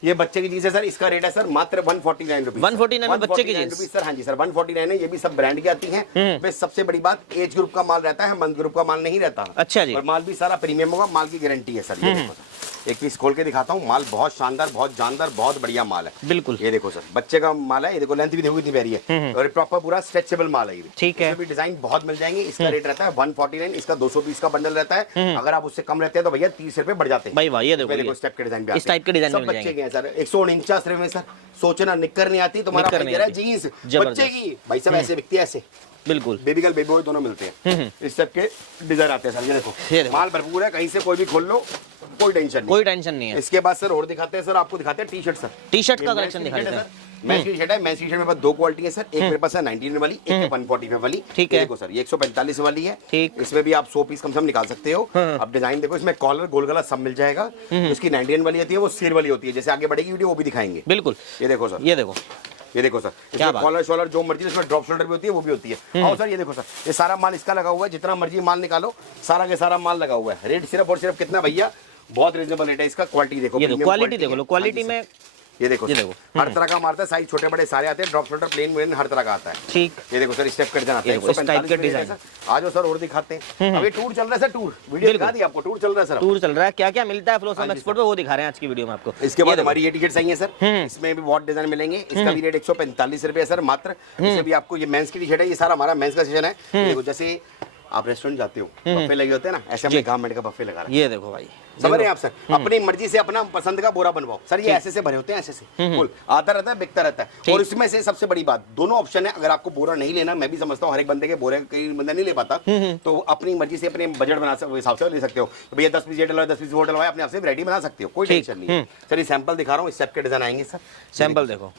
ये बच्चे की जीन्स है सर, इसका रेट है सर मात्र 149 रुपीज। 149 में बच्चे की जीन्स सर। हाँ जी सर, 149 है। ये भी सब ब्रांड की आती है। सबसे बड़ी बात, एज ग्रुप का माल रहता है, मंथ ग्रुप का माल नहीं रहता। अच्छा जी। और माल भी सारा प्रीमियम होगा, माल की गारंटी है सर। ये देखो सर, एक पीस खोल के दिखाता हूँ। माल बहुत शानदार, बहुत जानदार, बहुत बढ़िया माल है। बिल्कुल, ये देखो सर, बच्चे का माल है। ये देखो, लेंथ भी देखो कितनी प्यारी है। और प्रॉपर पूरा स्ट्रेचेबल माल है ये। ठीक है, डिजाइन बहुत मिल जाएंगे। इसका रेट रहता है 149। इसका 200 पीस का बंडल रहता है। अगर आप उससे कम रहते हैं तो भैया 30 रुपए बढ़ जाते हैं भाई। वाह, ये देखो स्टेप के डिजाइन, इस टाइप के डिजाइन सब बच्चे के हैं सर। 149 रुपए में सर। सोचना निक्कर नहीं आती तुम्हारा भाई, जरा जीन्स बच्चे की भाई साहब ऐसे बिकती है, ऐसे बिल्कुल। बेबी गर्ल, बेबी बॉय दोनों मिलते हैं। इस टाइप के डिजाइन आते हैं सर। ये देखो माल भरपूर है, कहीं से कोई भी खोल लो, कोई टेंशन नहीं, कोई टेंशन नहीं है। इसके बाद सर और दिखाते हैं सर, आपको दिखाते हैं T shirt sir. T shirt का कलेक्शन दिखाते हैं सर। मेंस की शर्ट है। मेंस की शर्ट में बस दो क्वालिटी है सर। एक मेरे पास है 99 वाली, एक है 145 वाली। ठीक है, देखो सर, ये 145 वाली है। ठीक, इसमें भी आप 100 पीस कम से कम निकाल सकते हो। अब डिजाइन देखो, इसमें कॉलर गोल गला सब मिल जाएगा। इसकी 99 वाली होती है, वो शेर वाली होती है। जैसे आगे बढ़ेगी वीडियो वो भी दिखाएंगे। बिल्कुल, ये देखो सर, ये देखो, ये देखो सर, इसमें कॉलर शॉलर जो मर्जी, इसमें ड्रॉप शोल्डर भी होती है, वो भी होती है। और सर ये देखो सर, ये सारा माल इसका लगा हुआ है। जितना मर्जी माल निकालो, सारा के सारा माल लगा हुआ है। रेट सिर्फ और सिर्फ कितना भैया, बहुत रीजनेबल रेट है इसका। क्वालिटी देखो, क्वालिटी देख लो, क्वालिटी में ये देखो, हर तरह का मारता है। साइज छोटे बड़े सारे आते हैं। ड्रॉप शोल्डर, प्लेन वेन हर तरह का आता है। ठीक, ये देखो सर, स्टेप कट जाता है। इस टाइप के डिजाइन। आज सर और दिखाते हैं। अभी टूर चल रहा है सर, टूर वीडियो दिखा दी आपको। टूर चल रहा है सर, टूर चल रहा है। क्या क्या मिलता है फ्लोसम एक्सपोर्ट पे वो दिखा रहे हैं आज की वीडियो में आपको। इसके बाद हमारी ये टी-शर्ट्स आई हैं सर। इसमें भी बहुत डिजाइन मिलेंगे। इसका भी रेट 145 रुपए है सर मात्र। इसमें भी आपको ये मेंस की टी-शर्ट है। ये सारा हमारा मेंस का सेक्शन है। देखो, जैसे आप रेस्टोरेंट जाते हो, बफे लगे होते हैं ना, ऐसे हमने गारमेंट का बफे लगा रहा है। ये देखो भाई, समझ रहे हैं आप सर। अपनी मर्जी से अपना पसंद का बोरा बनवाओ सर। ये ऐसे से भरे होते हैं, ऐसे से फुल आता रहता है, बिकता रहता है। और इसमें से सबसे बड़ी बात, दोनों ऑप्शन है। अगर आपको बोरा नहीं लेना, मैं भी समझता हूँ हर एक बंदे के बोरे कई बंदा नहीं ले पाता, तो अपनी मर्जी से अपने बजट बना सकते, हिसाब से ले सकते हो। भैया 10 पीस ये डलवाए, 10 पीस वो डलवाए, अपने आप से वैरायटी बना सकते हो, कोई टेंशन नहीं है सर। ये सैंपल दिखा रहा हूँ, इस टाइप के डिजाइन आएंगे सर। सैंपल देखो,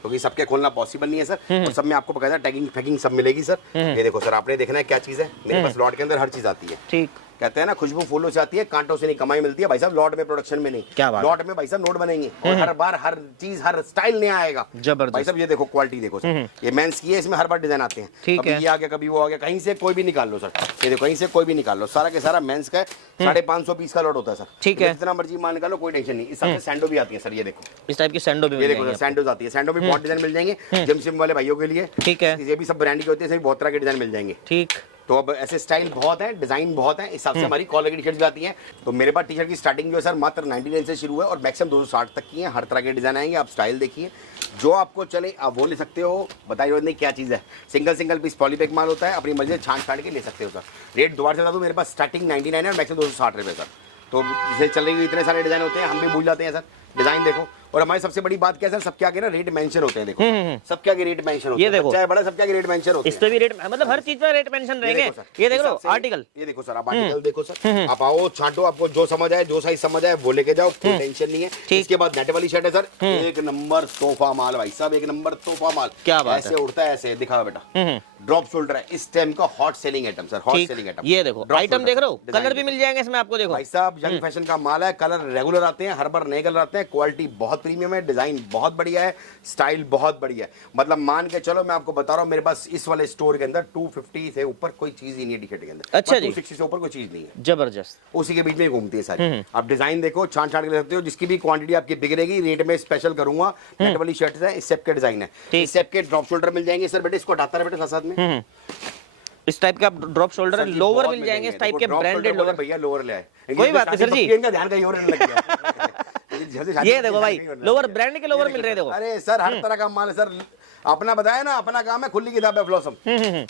क्योंकि सबके खोलना पॉसिबल नहीं है सर। और सब में आपको बकायदा टैगिंग फैगिंग सब मिलेगी सर। ये देखो सर, आपने देखना है क्या चीज है। मेरे पास लॉट के अंदर हर चीज आती है। ठीक, कहते हैं ना, खुशबू फूलों से आती है, कांटों से नहीं कमाई मिलती है। भाई साहब लॉट में, प्रोडक्शन में नहीं। क्या बात, लॉट में भाई साहब नोट बनेंगे। और हर बार हर चीज, हर स्टाइल नया आएगा। जबरदस्त भाई साहब। ये देखो क्वालिटी देखो सर, ये मेंस की है, इसमें हर बार डिजाइन आते हैं। कभी ये आ गया, कभी वो आ गया, कहीं से कोई भी निकाल लो सर। ये देखो, कहीं से कोई भी निकाल लो, सारा के सारा मेंस का है। 550 पीस का लॉट होता है सर। ठीक है, जितना मर्जी माल निकालो, कोई टेंशन नहीं। इस सबसे सैंडो भी आती है सर। ये देखो, इस टाइप की सैंडो भी, ये देखो सैंडोज आती है। सैंडो भी बहुत डिजाइन मिल जाएंगे जिम सिम वाले भाइयों के लिए। ठीक है, ये भी सब ब्रांड की होती है, बहुत तरह के डिजाइन मिल जाएंगे। ठीक, तो अब ऐसे स्टाइल बहुत है, डिजाइन बहुत है, इस हिसाब से हमारी कॉलर की टी-शर्ट आती है। तो मेरे पास टी-शर्ट की स्टार्टिंग जो है सर मात्र 99 से शुरू है और मैक्सिमम 260 तक की है। हर तरह के डिजाइन आएंगे, आप स्टाइल देखिए, जो आपको चले आप वो ले सकते हो। बताइए नहीं क्या चीज़ है। सिंगल पीस पॉलीपैक माल होता है, अपनी मर्जी से छांट छाट के ले सकते हो सर। रेट दोबारा से बता दूं, मेरे पास स्टार्टिंग 99 है और मैक्सिमम 260 रुपये सर। तो जैसे चल रही इतने सारे डिजाइन होते हैं, हम भी भूल जाते हैं सर। डिजाइन देखो, और हमारी सबसे बड़ी बात क्या है सर, सबके आगे ना रेट मेंशन होते हैं। देखो, सबके आगे रेट मेंशन होते हैं। ये देखो, चाहे बड़ा, सबके आगे रेट मेंशन होते हैं। इस पे भी रेट, मतलब हर चीज पे रेट मेंशन रहेंगे। ये देख लो आर्टिकल, ये देखो सर, आप आर्टिकल देखो सर। आप आओ, छांटो, आपको जो समझ आए, जो साइज समझ आए वो लेके जाओ, कोई टेंशन नहीं है। इसके बाद नेट वाली शर्ट है सर, एक नंबर तोहफा माल भाई साहब, एक नंबर तोहफा माल। क्या बात है, ऐसे उड़ता है, ऐसे दिखा बेटा। ड्रॉप शोल्डर है, इस टाइम का hot selling item sir, hot selling item. ये देखो आइटम देख रहे हो, कलर भी मिल जाएंगे इसमें आपको। देखो भाई साहब, यंग फैशन का माल है, कलर रेगुलर आते हैं, हर बार नए कलर आते हैं। क्वालिटी बहुत प्रीमियम है, डिजाइन बहुत बढ़िया है, स्टाइल बहुत बढ़िया है। मतलब मान के चलो, मैं आपको बता रहा हूँ, मेरे पास इस वाले स्टोर के अंदर 250 से ऊपर कोई चीज ही नहीं है टी-शर्ट के अंदर। अच्छा जी, 260 से ऊपर कोई चीज नहीं है। जबरदस्त, उसी के बीच में घूमती है सारी। आप डिजाइन देखो, छांट छांट के ले सकते हो। जिसकी भी क्वांटिटी आपकी बिगड़ेगी, रेट में स्पेशल करूंगा। नेट वाली शर्ट है, इस सेप के डिजाइन है, इस सेप के ड्रॉप शोल्डर मिल जाएंगे सर। बेटे इसको हटाता है बेटे साथ में, इस टाइप का ड्रॉप शोल्डर, लोअर मिल जाएंगे इस टाइप के ब्रांडेड लोअर। भैया लोअर ले आए, कोई बात नहीं सर जी, इनका ध्यान कहीं और लग गया। ये देखो भाई, लोअर ब्रांड के लोअर मिल रहे हैं। देखो, अरे सर हर तरह का माल है सर। अपना बताया ना, अपना काम है खुली किताब है फ्लॉसम।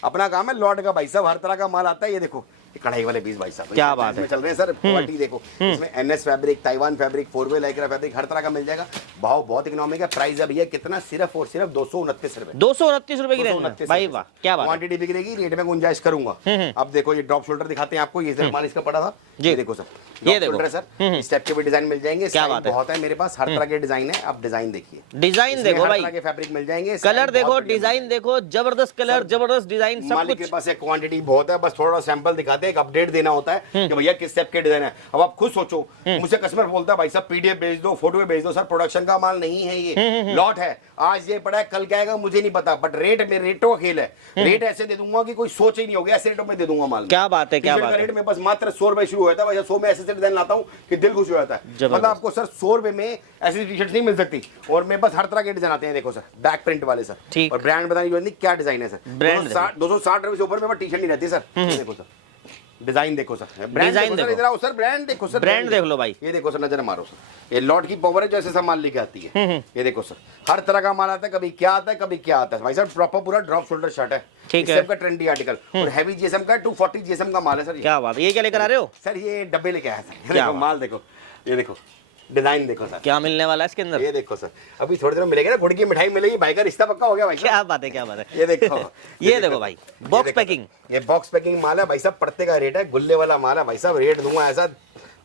अपना काम है लॉट का भाई साहब, हर तरह का माल आता है। ये देखो, ये कढ़ाई वाले पीस भाई साहब क्या बात है। चल रहे हैं सर। क्वालिटी देखो, इसमें एनएस फैब्रिक, ताइवान फैब्रिक, 4-वे लाइक्रा फैब्रिक, हर तरह का मिल जाएगा। भाव बहुत इकोनॉमिक है। प्राइस है भैया कितना, सिर्फ और सिर्फ 229 रुपए। 229 रुपए की रेंज में भाई, वाह क्या बात है। क्वांटिटी बिक रहेगी, रेट में गुंजाइश करूंगा। अब देखो ये ड्रॉप शोल्डर दिखाते हैं आपको, ये सर माल इसका पड़ा था। ये देखो सर, ये देखो सर, इस टाइप के भी डिजाइन मिल जाएंगे। क्या बात है। बहुत है मेरे पास, हर तरह के डिजाइन है। आप डिजाइन देखिए, डिजाइन देखो भाई, के फैब्रिक मिल जाएंगे, कलर देखो, डिजाइन देखो, जबरदस्त कलर, जबरदस्त डिजाइन, सब मालिक कुछ। के पास क्वांटिटी बहुत है, बस थोड़ा सैंपल दिखाते हैं, एक अपडेट देना होता है कि भैया किस टाइप के डिजाइन है। अब आप खुद सोचो, मुझे कस्टमर बोलता है भाई साहब पीडीएफ भेज दो, फोटो भेज दो। सर प्रोडक्शन का माल नहीं है, ये लॉट है, आज ये पड़ा है, कल क्या आएगा मुझे नहीं पता, बट रेट मेरे रेटों का खेल है। रेट ऐसे दे दूंगा कि कोई सोच ही नहीं होगा, ऐसे रेटों में दे दूंगा माल। क्या बात है, क्या बात है। रेट में बस मात्र 100 रुपए शुरू होता है भैया। 100 में ऐसे डिजाइन लाता हूँ कि दिल खुश हो जाता है। मतलब आपको सर 100 रुपए में ऐसी टी शर्ट नहीं मिल सकती, और मैं बस हर तरह के डिजाइन आते हैं। देखो सर, बैक प्रिंट वाले सर, ठीक। और ब्रांड बताने की जरूरत नहीं, क्या डिजाइन है सर। ब्रांड 260 रुपए से ऊपर में टी शर्ट नहीं रहती सर। देखो सर, डिजाइन देखो सर, डिजाइन देखो, इधर आओ सर, ब्रांड देखो सर, ब्रांड देख लो भाई। ये देखो सर, नजर मारो सर, ये लॉट की पावर है जो ऐसे सामान लेके आती है। ये देखो सर, हर तरह का माल आता है, कभी क्या आता है, कभी क्या आता है भाई साहब। प्रॉपर पूरा ड्रॉप शोल्डर शर्ट है, ठीक है, का ट्रेंडी आर्टिकल, और हैवी जीएसएम का 240 जीएसएम का माल है सर। क्या बात है, ये क्या लेकर आ रहे हो सर? ये डब्बे लेके आया सर। देखो माल देखो, ये देखो डिजाइन देखो सर, क्या मिलने वाला है इसके अंदर। ये देखो सर, अभी थोड़ी देर में मिलेगा ना, गुड़ की मिठाई मिलेगी, भाई का रिश्ता पक्का हो गया भाई। क्या बात है, क्या बात है। ये देखो ये देखो भाई, बॉक्स पैकिंग, ये बॉक्स पैकिंग माल है भाई साहब, पड़ते का रेट है, गुल्ले वाला माल है भाई साहब। रेट दूंगा ऐसा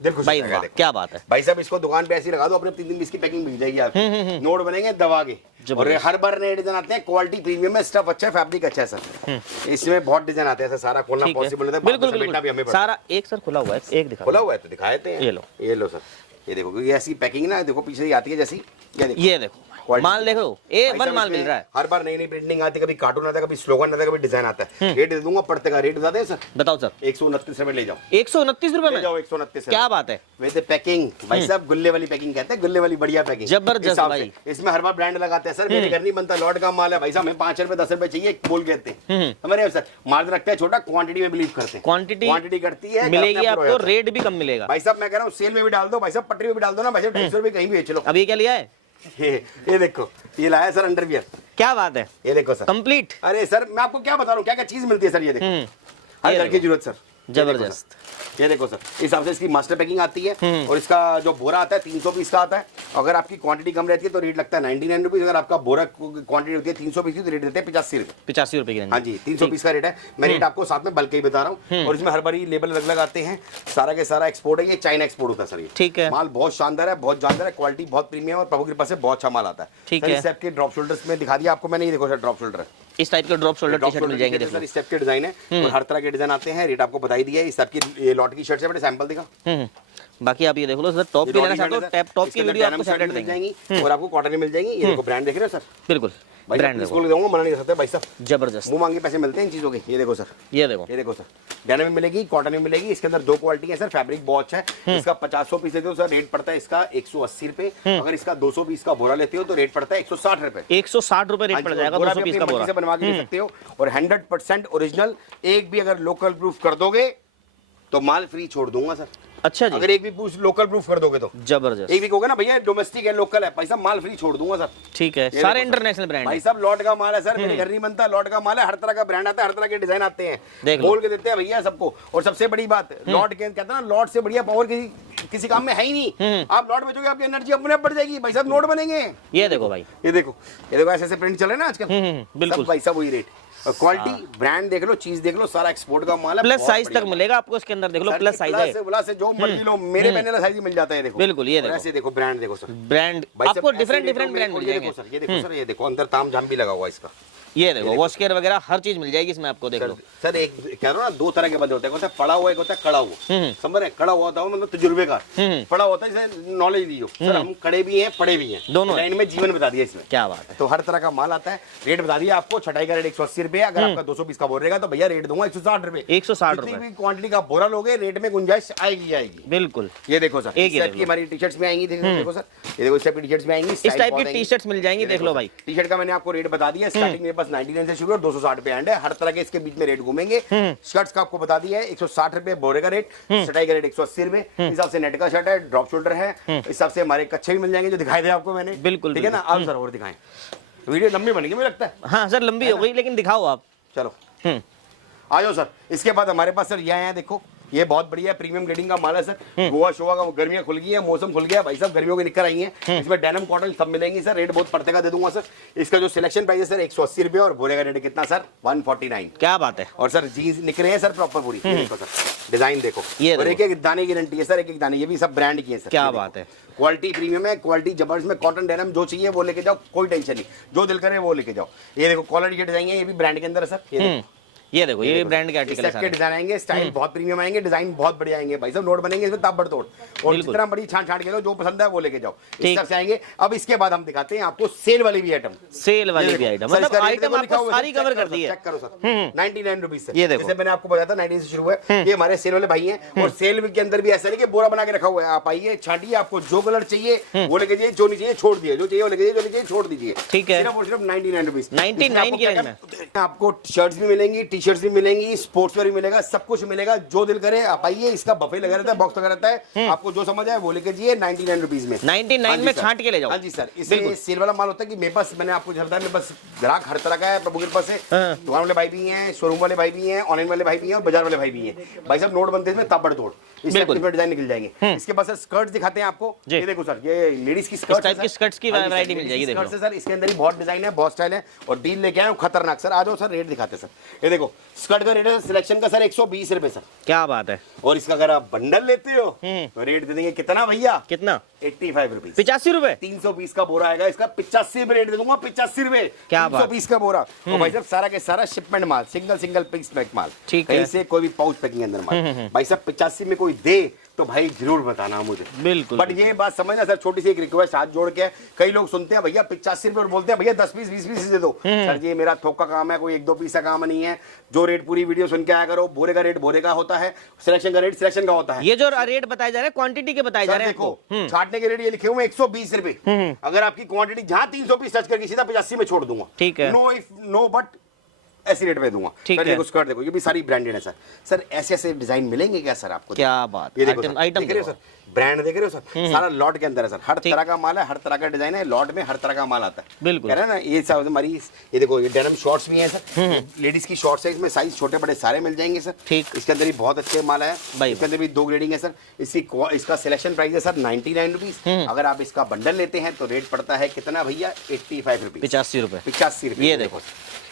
दिल खुश भाई, हो जाएगा। क्या बात है भाई साहब, इसको दुकान पे ऐसी लगा दो, अपने 3 दिन इसकी पैकिंग मिल जाएगी आपको। नोट बनेंगे दबा के, और हर बार नए डिजाइन आते हैं, क्वालिटी प्रीमियम है, स्टफ अच्छा है, फैब्रिक अच्छा है सर। इसमें बहुत डिजाइन आते हैं सर, सारा खोलना पॉसिबल नहीं है। बिल्कुल बिल्कुल, सारा एक सर खुला हुआ है, एक दिखा खुला हुआ है तो दिखाते हैं। ये लो सर, ये देखो, क्योंकि ऐसी पैकिंग ना देखो पीछे ही आती है जैसी। ये देखो माल देखो, A1 माल मिल रहा है। हर बार नई नई प्रिंटिंग आती है, कभी कार्टून आता है, कभी स्लोगन आता है, कभी डिजाइन आता है। रेट दे दूंगा, पड़ते का रेट बता दें सर। बताओ सर। 129 रुपए ले जाओ। 129 रुपए में? जाओ 129। क्या बात है। वैसे पैकिंग भाई साहब, गुल्ले वाली पैकिंग कहते हैं, गुल्ले वाली बढ़िया पैकिंग, जबरदस्त भाई। इसमें हर बार ब्रांड लगाते हैं सर, मेरे घर नहीं बनता, लॉट का माल है भाई साहब, हमें 5 रुपए 10 रुपए चाहिए बोल कहते हैं हमारे सर। मार्जिन रखते हैं छोटा, क्वांटिटी में बिलीव करते हैं, क्वांटिटी करती है, मिलेगी आपको, रेट भी कम मिलेगा भाई साहब। मैं कह रहा हूँ सेल में भी डाल दो भाई साहब, पटरी में भी डाल दो ना भाई साहब, 250 रुपए कहीं भी बेच लो। अब ये क्या लिया है? ये देखो, ये लाया सर अंडरवियर। क्या बात है, ये देखो सर, कंप्लीट। अरे सर मैं आपको क्या बता रहा हूँ, क्या क्या चीज मिलती है सर। ये देखो, हर घर की जरूरत सर, जबरदस्त। ये देखो सर, इस हिसाब से इसकी मास्टर पैकिंग आती है, और इसका जो बोरा आता है 300 पीस का आता है। अगर आपकी क्वांटिटी कम रहती है तो रेट लगता है 99 रुपीज। अगर आपका बोरा क्वांटिटी होती है 300 पीस की तो रेट देते हैं 85 रुपए। 85 रुपए की। हाँ जी, 300 पीस का रेट है। मैं रेट आपको साथ में बल्कि ही बता रहा हूँ, और इसमें हर बारी लेबल अलग अलग आते हैं। सारा के सारा एक्सपोर्ट है, ये चाइना एक्सपोर्ट होता है सर। ये ठीक है, माल बहुत शानदार है, बहुत जानदार है, क्वालिटी बहुत प्रीमियम है, और प्रभु कृपा से बहुत अच्छा माल आता है। ठीक है, इस टाइप के ड्रॉप शोल्डर्स में दिखा दिया आपको मैंने, ये देखो सर ड्रॉप शोल्डर है, इस टाइप के ड्रॉप शोल्डर टी शर्ट मिल जाएंगे सर। इस टाइप के डिजाइन है, और हर तरह के डिजाइन आते हैं। रेट आपको बताई दिया है। इस टाइप की ये लॉट की शर्ट से बड़े सैंपल दिखा। बाकी आप ये देख लो सर, टॉप भी लेना चाहते हो, टैप टॉप की वीडियो आपको सेपरेट मिल जाएंगी, और आपको कॉटन मिल जाएंगी। ये देखो ब्रांड देख रहे हो सर, बिल्कुल ब्रांड इसको दूंगा, मना नहीं कर सकते भाई साहब, जबरदस्त। मुंह मांगे पैसे मिलते हैं इन चीजों के। ये देखो सर, ये देखो सर, डेनिम में मिलेगी, कॉटन में मिलेगी। इसके अंदर 2 क्वालिटी है सर, फैब्रिक बहुत अच्छा है। इसका 50 पीस लेते हो सर, रेट पड़ता है इसका 180 रुपए। अगर इसका 200 पीस का बोरा लेते हो तो रेट पड़ता है 160 रुपए। 160 रुपए रेट पड़ जाएगा 200 पीस का बोरा। बनवा के ले सकते हो, और 100% ओरिजिनल। एक भी अगर लोकल प्रूफ कर दोगे तो माल फ्री छोड़ दूंगा सर। अच्छा जी, अगर एक भी लोकल प्रूफ कर दोगे तो जबरदस्त। एक भी कहोगे ना भैया डोमेस्टिक है, लोकल है, पैसा माल फ्री छोड़ दूंगा सर। ठीक है, सारे इंटरनेशनल ब्रांड भाई साहब, लॉट का माल है सर, मेरे घर नहीं बनता, लॉट का माल है, हर तरह का ब्रांड आता है, हर तरह के डिजाइन आते हैं, बोल के देते हैं भैया सबको। और सबसे बड़ी बात, लॉट के कहते हैं ना, लॉट से बढ़िया पावर किसी काम में है ही नहीं। आप लॉट बेचोगे, आपकी एनर्जी अपने आप बढ़ जाएगी भाई साहब, नोट बनेंगे। ये देखो भाई, ये देखो ऐसे ऐसे प्रिंट चल रहे हैं ना आजकल, बिल्कुल भाई साहब वही रेट। क्वालिटी, ब्रांड देख लो, चीज देख लो, सारा एक्सपोर्ट का माल है। प्लस साइज तक मिलेगा आपको इसके अंदर, देख लो प्लस साइज है, से जो मर्जी लो, मेरे पहने वाला साइज मिल जाता है। देखो बिल्कुल, ये देखो ऐसे देखो, ब्रांड देखो सर, ब्रांड आपको डिफरेंट ब्रांड मिल जाएंगे। ये देखो सर, ये देखो अंदर ताम झाम भी लगा हुआ है इसका। ये देखो वॉश केयर वगैरह हर चीज मिल जाएगी इसमें आपको। देख लो सर, एक कह रहा हूं ना, 2 तरह के बंदे होते हैं, होता है पढ़ा हुआ, एक होता है कड़ा हुआ। समझ रहे, कड़ा हुआ होता है मतलब तजुर्बेकार, पढ़ा होता है जैसे नॉलेज दी हो। सर हम कड़े भी हैं, पढ़े भी हैं, दोनों लाइन में जीवन बता दिया इसमें। क्या बात है। तो हर तरह का माल आता है। रेट बता दिया आपको, छटाई का रेट 180 रुपए। अगर आपका 200 पीस का बोरा रहेगा तो भैया रेट दूंगा 160 रुपए। 160 रुपए भी क्वांटिटी का बोरा लोगे, रेट में गुंजाइश आएगी। बिल्कुल, ये देखो सर, एक की हमारी टी शर्ट्स में आएंगी। देखो सर, ये देखो इस टाइप की टी शर्ट्स में आएंगी, इस टाइप की टी शर्ट्स मिल जाएंगी। देख लो भाई, टी शर्ट का मैंने आपको रेट बता दिया। स्टार्टिंग में बस 99 से शुरू है, 260 पे एंड है। हर तरह के इसके बीच में रेट घूमेंगे। शर्ट्स का आपको बता दिया है 160 रुपए बोरे का रेट, चटाई का रेट 180 रुपए। इस हिसाब से नेट का शर्ट है, ड्रॉप शोल्डर है, इस हिसाब से हमारे कच्छे भी मिल जाएंगे जो दिखाई दे आपको मैंने। बिल्कुल, ठीक है ना। आप सर और दिखाएं, वीडियो लंबी बनेगी मुझे लगता है। हाँ सर, लंबी हो गई, लेकिन दिखाओ आप। चलो, आ जाओ सर। इसके बाद हमारे पास सर ये आया है, देखो ये बहुत बढ़िया प्रीमियम ग्रेडिंग का माल है सर। गोवा शोवा का गर्मियां खुल गई है, मौसम खुल गया भाई साहब, गर्मियों की निकल आई है। इसमें डेनिम कॉटन सब मिलेंगी सर। रेट बहुत पड़ते का दे दूंगा सर। इसका जो सिलेक्शन प्राइस है सर 180 रुपये और बोरे का रेट कितना सर 149। क्या बात है। और सर जीन्स निकले हैं सर प्रॉपर पूरी। देखो सर डिजाइन देखो, ये और एक एक दाने की गारंटी है सर, एक एक दाने। ये भी सब ब्रांड की है सर। क्या बात है। क्वालिटी प्रीमियम है, क्वालिटी जबरदस्त में। कॉटन डेनिम जो चाहिए वो लेके जाओ, कोई टेंशन नहीं, जो दिल करे वो लेके जाओ। ये देखो कॉलर की डिजाइन है, ये भी ब्रांड के अंदर है सर। ये देखो ये ब्रांड के आर्टिकल है सारे। डिजाइन आएंगे, स्टाइल बहुत प्रीमियम आएंगे, डिजाइन बहुत बढ़िया आएंगे भाई साहब। नोट बनेंगे इसमें ताबड़ तोड़, और जितना बड़ी छांट छांट के लो, जो पसंद है वो लेके जाओ। इस तरह से आएंगे। अब इसके बाद हम दिखाते हैं आपको सेल वाली भी आइटम। सेल वाली भी आइटम, मतलब आइटम आपको सारी कवर कर दी है। चेक करो सर 99 रुपीज से। ये देखो जैसे मैंने आपको बताया था 90 से शुरू है। ये हमारे सेल वाले भाई हैं, और सेल के अंदर भी ऐसा नहीं कि बोरा बना के रखा हुआ है। आप आइए, छांटिए, आपको जो कलर चाहिए वो लेके जाइए, जो नहीं चाहिए छोड़ दिए, जो चाहिए वो लेके जाइए, जो नहीं चाहिए छोड़ दीजिए। ठीक है। सिर्फ और सिर्फ 99 रुपीज। 99 की रेंज में आपको शर्ट्स भी मिलेंगी, टी शर्ट्स भी मिलेंगी, स्पोर्ट्स वेयर भी मिलेगा, सब कुछ मिलेगा। जो दिल करे आप आइए। इसका बफे लगा रहता है, बॉक्स लगा रहता है, आपको जो समझ आए वो लेके जाइए। 99 रुपीज में 99 में छांट के ले जाओ। हाँ जी सर। इसमें सेल वाला माल होता है कि मेरे पास, मैंने आपको बताया, मेरे पास ग्राहक हर तरह का है प्रभु के पास से। दुकान वाले भाई भी हैं, शोरूम वाले भाई भी हैं, ऑनलाइन वाले भाई भी हैं, और बाजार वाले भाई भी हैं। भाई साहब नोट बनते हैं ताबड़ तोड़, इस टाइप के डिजाइन निकल जाएंगे। इसके बाद सर स्कर्ट्स दिखाते हैं आपको। ये देखो सर, ये लेडीज की स्कर्ट टाइप की स्कर्ट्स की वैरायटी मिल जाएगी। देखो सर इसके अंदर ही बहुत डिजाइन है, बहुत स्टाइल है, और डील लेके आए हो खतरनाक सर। आ जाओ सर, रेट दिखाते हैं सर। ये देखो स्कर्ट का रेट है सिलेक्शन का सर 120 रुपए सर। क्या बात है। और इसका अगर आप बंडल लेते हो तो रेट दे देंगे कितना भैया, कितना 85 रुपीज। 85 रुपए। 320 का बोरा आएगा इसका, 85 रुपए रेट दे दूंगा। 85 रुपए, क्या बात। 320 का बोरा। और भाई साहब सारा के सारा शिपमेंट माल, सिंगल पीस पैक माल, ठीक है। कहीं से कोई भी पाउच पैकिंग अंदर माल। भाई साहब 85 में कोई दे तो भाई जरूर बताना मुझे। बिल्कुल। बट ये बात समझना सर, छोटी सी एक रिक्वेस्ट हाथ जोड़ के, कई लोग सुनते हैं भैया 85 रुपए और बोलते हैं भैया 10 पीस 20 पीस दे दो। सर जी मेरा थोक का काम है, कोई 1-2 पीस का काम नहीं है। जो रेट पूरी वीडियो सुन के आया करो। बोरे का रेट बोरे का होता है, सिलेक्शन का रेट सिलेक्शन का होता है। ये जो रेट बताए जा रहे हैं क्वांटिटी के बताए जा रहे हैं। देखो छाटने के रेट ये लिखे हुए 120 रुपए। अगर आपकी क्वांटिटी जहां 300 पीस टच करके सीधा 85 में छोड़ दूंगा। ठीक है। नो इफ नो बट ऐसी रेट पे दूंगा। ठीक है। देखो स्कर्ट देखो, ये भी सारी ब्रांडेड है सर। सर ऐसे ऐसे डिजाइन मिलेंगे क्या सर आपको? क्या बात। ये देखो आइटम देख रहे हो सर, ब्रांड देख रहे हो सर, सारा लॉट के अंदर है सर। हर तरह का माल है, हर तरह का डिजाइन है, लॉट में हर तरह का माल आता है। बिल्कुल। कह रहे हैं ना ये सब हमारी, ये देखो ये डेनिम शॉर्ट्स भी हैं सर। लेडीज की शॉर्ट्स है, इसमें साइज छोटे बड़े सारे मिल जाएंगे सर। ठीक। इसके अंदर भी बहुत अच्छे माल है। भाई इसके अंदर भी 2 ग्रेडिंग है सर। इसका सिलेक्शन प्राइस है सर 99 रुपीज। अगर आप इसका बंडल लेते हैं तो रेट पड़ता है कितना भैया 85 रुपीज। 85 रुपए। 85 रुपए। ये देखो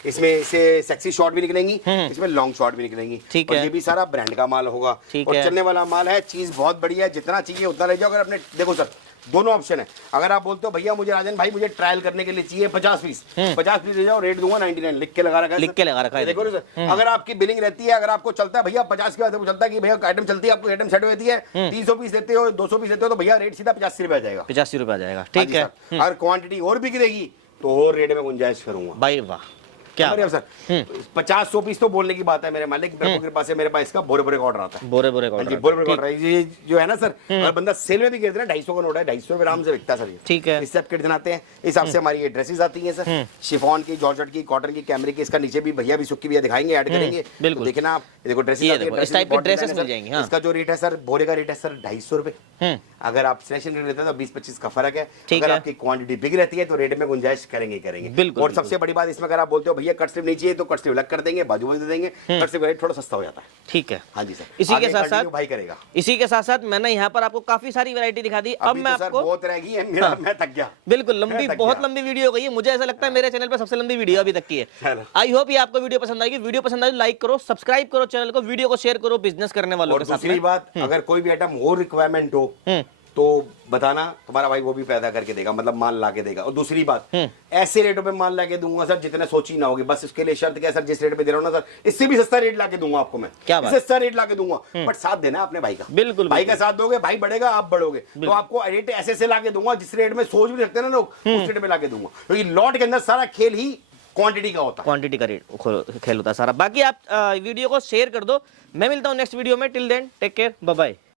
इसमें से सेक्सी शॉर्ट भी निकलेंगी, इसमें लॉन्ग शॉर्ट भी निकलेंगी। ठीक और है। ये भी सारा ब्रांड का माल होगा, ठीक और है। चलने वाला माल है। चीज बहुत बढ़िया है, जितना चाहिए उतना ले जाओ। अगर आपने देखो सर दोनों ऑप्शन है। अगर आप बोलते हो भैया मुझे राजन भाई मुझे ट्रायल करने के लिए चाहिए 50 पीस, 50 पीस ले जाओ, रेट दूंगा 99। लिख के लगा रखा है, लिख के लगा रखा है। देखो सर। अगर आपकी बिलिंग रहती है, अगर आपको चलता है भैया 50 के बाद चलता है कि भैया आइटम चलती है, आपको आइटम सेट होती है, 300 पीस लेते हो 200 पीस लेते हो तो भैया रेट सीधा 85 रुपए आ जाएगा। 85 रुपए आ जाएगा। ठीक है। अगर क्वांटिटी और भी गिरेगी तो और रेट में गुंजाइश करूंगा भाई वाह क्या सर। 50-100 पीस तो बोलने की बात है मेरे मालिक, मेरे पास है, मेरे पास इसका बोरे का ऑर्डर आता है। बोरे का हाँ जी, बोरे का ऑर्डर है। ये जो है ना सर, अगर बंदा सेल में भी गिरते ना 250 का नोट है, 250 रुपए आराम से बिकता है सर। ये ठीक है। इससे आप किट दिलाते हैं, इस हिसाब से हमारी ये ड्रेसेस आती हैं सर। शिफॉन की, जॉर्जेट की, कॉटन की, कैमरे की। इसका नीचे भी भैया भी सुक्की भैया दिखाएंगे, ऐड करेंगे। बिल्कुल। देखना आप, देखो ड्रेसेस, ये देखो इस टाइप की ड्रेसेस मिल जाएंगी। इसका जो रेट है सर, बोरे का रेट है सर 250 रुपए। अगर आप सिलेक्शन रेट लेते हैं तो 20-25 का फर्क है। अगर आपकी क्वांटिटी बिग रहती है तो रेट में गुंजाइश करेंगे। बिल्कुल। और सबसे बड़ी बात इसमें, अगर आप बोलते हो भैया कट स्लीव नहीं चाहिए तो कट स्लीव अलग कर देंगे, बाजू में दे देंगे, कट स्लीव रेट थोड़ा सस्ता हो जाता है। ठीक है। हाँ जी सर। इसी के साथ साथ भाई करेगा। इसी के साथ साथ मैंने यहाँ पर आपको काफी सारी वैरायटी दिखा दी। अब मैं आपको बहुत रहेगी है मेरा, मैं थक गया। बिल्कुल लंबी, बहुत लंबी वीडियो हो गई है। मुझे ऐसा लगता है मेरे चैनल पर सबसे लंबी वीडियो अभी तक की है। आई होप ये आपको वीडियो पसंद आएगी। वीडियो पसंद आए लाइक करो, सब्सक्राइब करो चैनल को, वीडियो को शेयर करो बिजनेस करने वालों के साथ। दूसरी बात, अगर कोई भी आइटम और रिक्वायरमेंट हो तो बताना, तुम्हारा भाई वो भी पैदा करके देगा, मतलब माल ला के देगा। और दूसरी बात, ऐसे रेटों पे माल ला के दूंगा सर जितने सोची ना होगी। बस उसके लिए शर्त क्या सर, जिस रेट पे दे रहा हूँ ना सर, इससे भी सस्ता रेट ला के दूंगा आपको मैं। क्या बात? इससे सस्ता रेट ला के दूंगा, बट साथ देना अपने भाई का। बिल्कुल। भाई का साथ दोगे, भाई बढ़ेगा, आप बढ़ोगे। तो आपको रेट ऐसे ऐसे ला के दूंगा जिस रेट में सोच भी सकते हैं ना लोग, उस रेट पे ला के दूंगा। क्योंकि लॉट के अंदर सारा खेल ही क्वांटिटी का होता है, क्वांटिटी का रेट खेल होता है सारा। बाकी आप वीडियो को शेयर कर दो। मैं मिलता हूँ नेक्स्ट वीडियो में। Till then take care, bye bye.